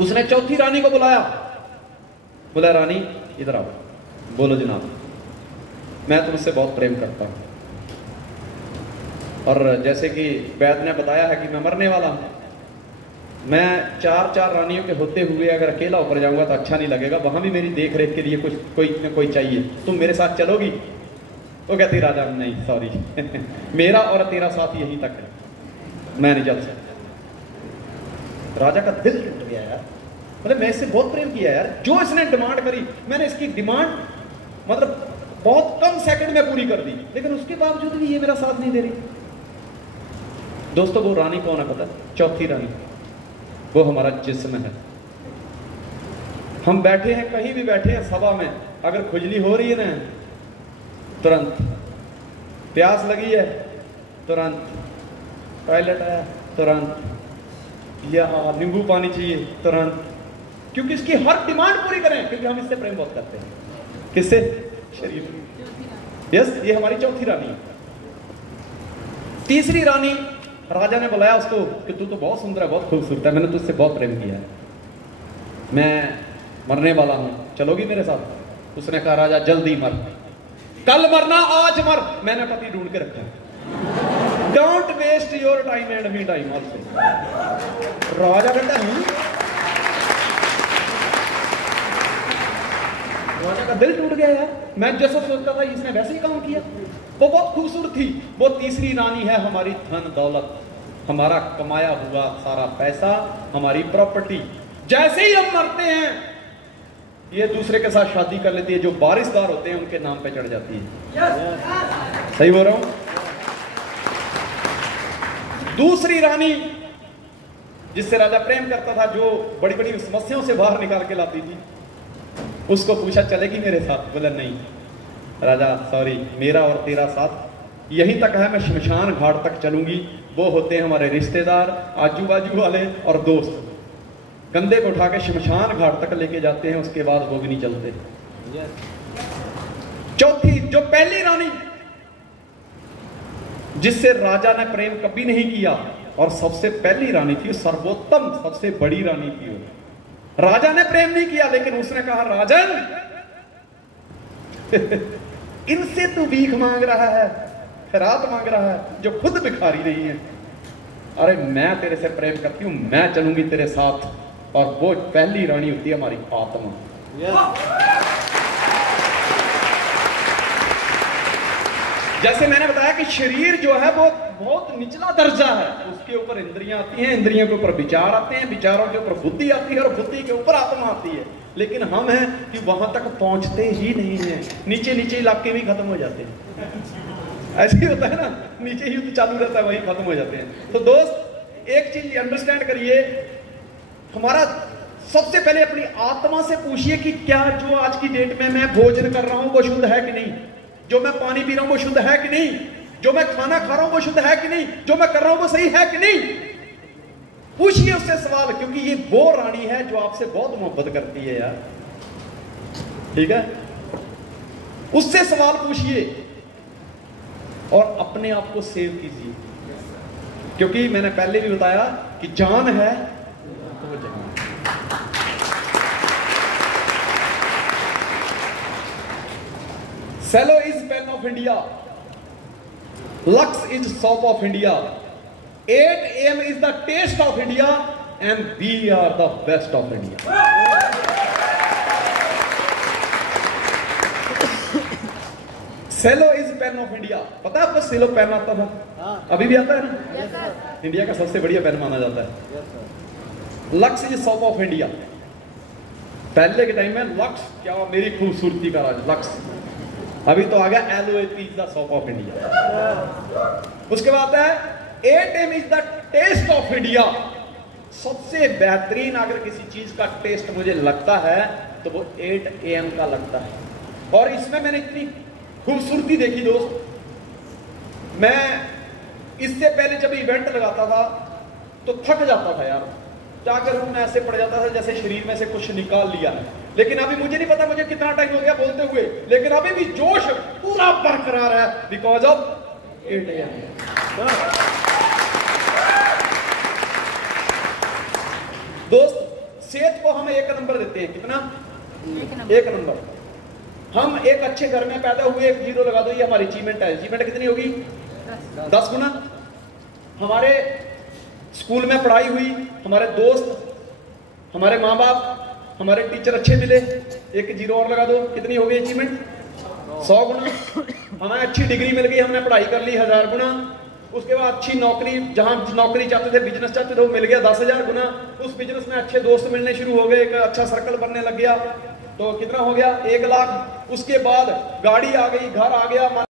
उसने चौथी रानी को बुलाया, बोला रानी इधर आओ। बोलो जनाब, मैं तुमसे बहुत प्रेम करता हूं, और जैसे कि वैद्य ने बताया है कि मैं मरने वाला हूं, मैं 4 रानियों के होते हुए अगर अकेला ऊपर जाऊंगा तो अच्छा नहीं लगेगा, वहां भी मेरी देख रेख के लिए कोई चाहिए, तुम मेरे साथ चलोगी? वो कहती राजा नहीं सॉरी मेरा और तेरा साथ यहीं तक है, मैं नहीं चल सकता। राजा का दिल टूट गया यार, मतलब मैं इससे बहुत प्रेम किया यार, जो इसने डिमांड करी मैंने इसकी डिमांड मतलब बहुत कम सेकंड में पूरी कर दी, लेकिन उसके बावजूद भी ये मेरा साथ नहीं दे रही। दोस्तों वो रानी कौन है पता? चौथी रानी, वो हमारा जिस्म है। हम बैठे हैं, कहीं भी बैठे हैं सभा में, अगर खुजली हो रही है ना तुरंत, प्यास लगी है तुरंत, टॉयलेट आया तुरंत, या नींबू पानी चाहिए तुरंत, क्योंकि इसकी हर डिमांड पूरी करें, क्योंकि हम इससे प्रेम बहुत करते हैं। किससे? शरीर। यस, ये हमारी चौथी रानी है। तीसरी रानी, राजा ने बुलाया उसको कि तू तो बहुत सुंदर है, बहुत खूबसूरत है, मैंने तुझसे बहुत प्रेम किया है, मैं मरने वाला हूं, चलोगी मेरे साथ? उसने कहा राजा जल्दी मर, कल मरना आज मर, मैंने पति ढूंढ के रखा है, don't waste your time and me time also. राजा कहता है राजा का दिल टूट गया यार, मैं जैसा सोचता था इसने वैसे ही काम किया। वो बहुत खूबसूरत थी। वो तीसरी रानी है हमारी धन दौलत, हमारा कमाया हुआ सारा पैसा, हमारी प्रॉपर्टी। जैसे ही हम मरते हैं ये दूसरे के साथ शादी कर लेती है, जो वारिसदार होते हैं उनके नाम पे चढ़ जाती है। सही बोल रहा हूं? दूसरी रानी जिससे राजा प्रेम करता था, जो बड़ी बड़ी समस्याओं से बाहर निकाल के लाती थी, उसको पूछा चलेगी मेरे साथ? बोला नहीं राजा सॉरी, मेरा और तेरा साथ यहीं तक है, मैं शमशान घाट तक चलूंगी। वो होते हैं हमारे रिश्तेदार, आजू बाजू वाले और दोस्त, कंधे को उठा के शमशान घाट तक लेके जाते हैं, उसके बाद वो भी नहीं चलते। चौथी, जो पहली रानी जिससे राजा ने प्रेम कभी नहीं किया और सबसे पहली रानी थी, सर्वोत्तम सबसे बड़ी रानी थी वो। राजा ने प्रेम नहीं किया, लेकिन उसने कहा राजन इनसे तू भीख मांग रहा है, खैरात मांग रहा है, जो खुद भिखारी नहीं है। अरे मैं तेरे से प्रेम करती हूं, मैं चलूंगी तेरे साथ। और वो पहली रानी होती है हमारी आत्मा। जैसे मैंने बताया कि शरीर जो है वो बहुत निचला दर्जा है, उसके ऊपर इंद्रियां आती हैं, इंद्रियों के ऊपर विचार आते हैं, विचारों के ऊपर बुद्धि आती है और बुद्धि के ऊपर आत्मा आती है। लेकिन हम हैं कि वहां तक पहुंचते ही नहीं है, नीचे नीचे इलाके भी खत्म हो जाते हैं। ऐसे ही होता है ना, नीचे युद्ध चालू रहता है, वही खत्म हो जाते हैं। तो दोस्त एक चीज अंडरस्टैंड करिए, हमारा सबसे पहले अपनी आत्मा से पूछिए कि क्या जो आज की डेट में मैं भोजन कर रहा हूं वो शुद्ध है कि नहीं, जो मैं पानी पी रहा हूं वो शुद्ध है कि नहीं, जो मैं खाना खा रहा हूं वो शुद्ध है कि नहीं, जो मैं कर रहा हूं वो सही है कि नहीं। पूछिए उससे सवाल, क्योंकि ये वो रानी है जो आपसे बहुत मोहब्बत करती है यार, ठीक है? उससे सवाल पूछिए और अपने आप को सेव कीजिए, क्योंकि मैंने पहले भी बताया कि जान है तो वो जान। Cello is pen of India, Lux is soap of India, 8 AM is the taste of India and we are the best of India. Cello is pen of India. पता है आपको सेलो पेन आता था? अभी भी आता है ना? इंडिया का सबसे बढ़िया पेन माना जाता है। Lux is soap of India. पहले के टाइम में लक्स क्या मेरी खूबसूरती का राज, लक्स। अभी तो आ गया LOAP is the soap of India. उसके बाद है 8 AM is the test of India. सबसे बेहतरीन अगर किसी चीज का टेस्ट मुझे लगता है तो वो 8 AM का लगता है। और इसमें मैंने इतनी खूबसूरती देखी दोस्त, मैं इससे पहले जब इवेंट लगाता था तो थक जाता था यार, क्या करूं मैं, ऐसे पड़ जाता था जैसे शरीर में से कुछ निकाल लिया है। लेकिन अभी मुझे नहीं पता मुझे कितना टाइम हो गया बोलते हुए, लेकिन अभी भी जोश पूरा बरकरार है बिकॉज ऑफ 8 AM। दोस्त सेहत को हम 1 नंबर देते हैं, कितना? 1 नंबर। हम एक अच्छे घर में पैदा हुए, 1 0 लगा दो, ये हमारी अचीवमेंट है। अचीवमेंट कितनी होगी? 10 गुना। हमारे स्कूल में पढ़ाई हुई, हमारे दोस्त, हमारे माँ बाप, हमारे टीचर अच्छे मिले, 1 0 और लगा दो, कितनी होगी अचीवमेंट? 100 गुना। हमें अच्छी डिग्री मिल गई, हमने पढ़ाई कर ली 1000 गुना, उसके बाद अच्छी नौकरी, जहां नौकरी चाहते थे, बिजनेस चाहते थे, वो मिल गया 10,000 गुना। उस बिजनेस में अच्छे दोस्त मिलने शुरू हो गए, एक अच्छा सर्कल बनने लग गया, तो कितना हो गया 1 लाख। उसके बाद गाड़ी आ गई, घर आ गया।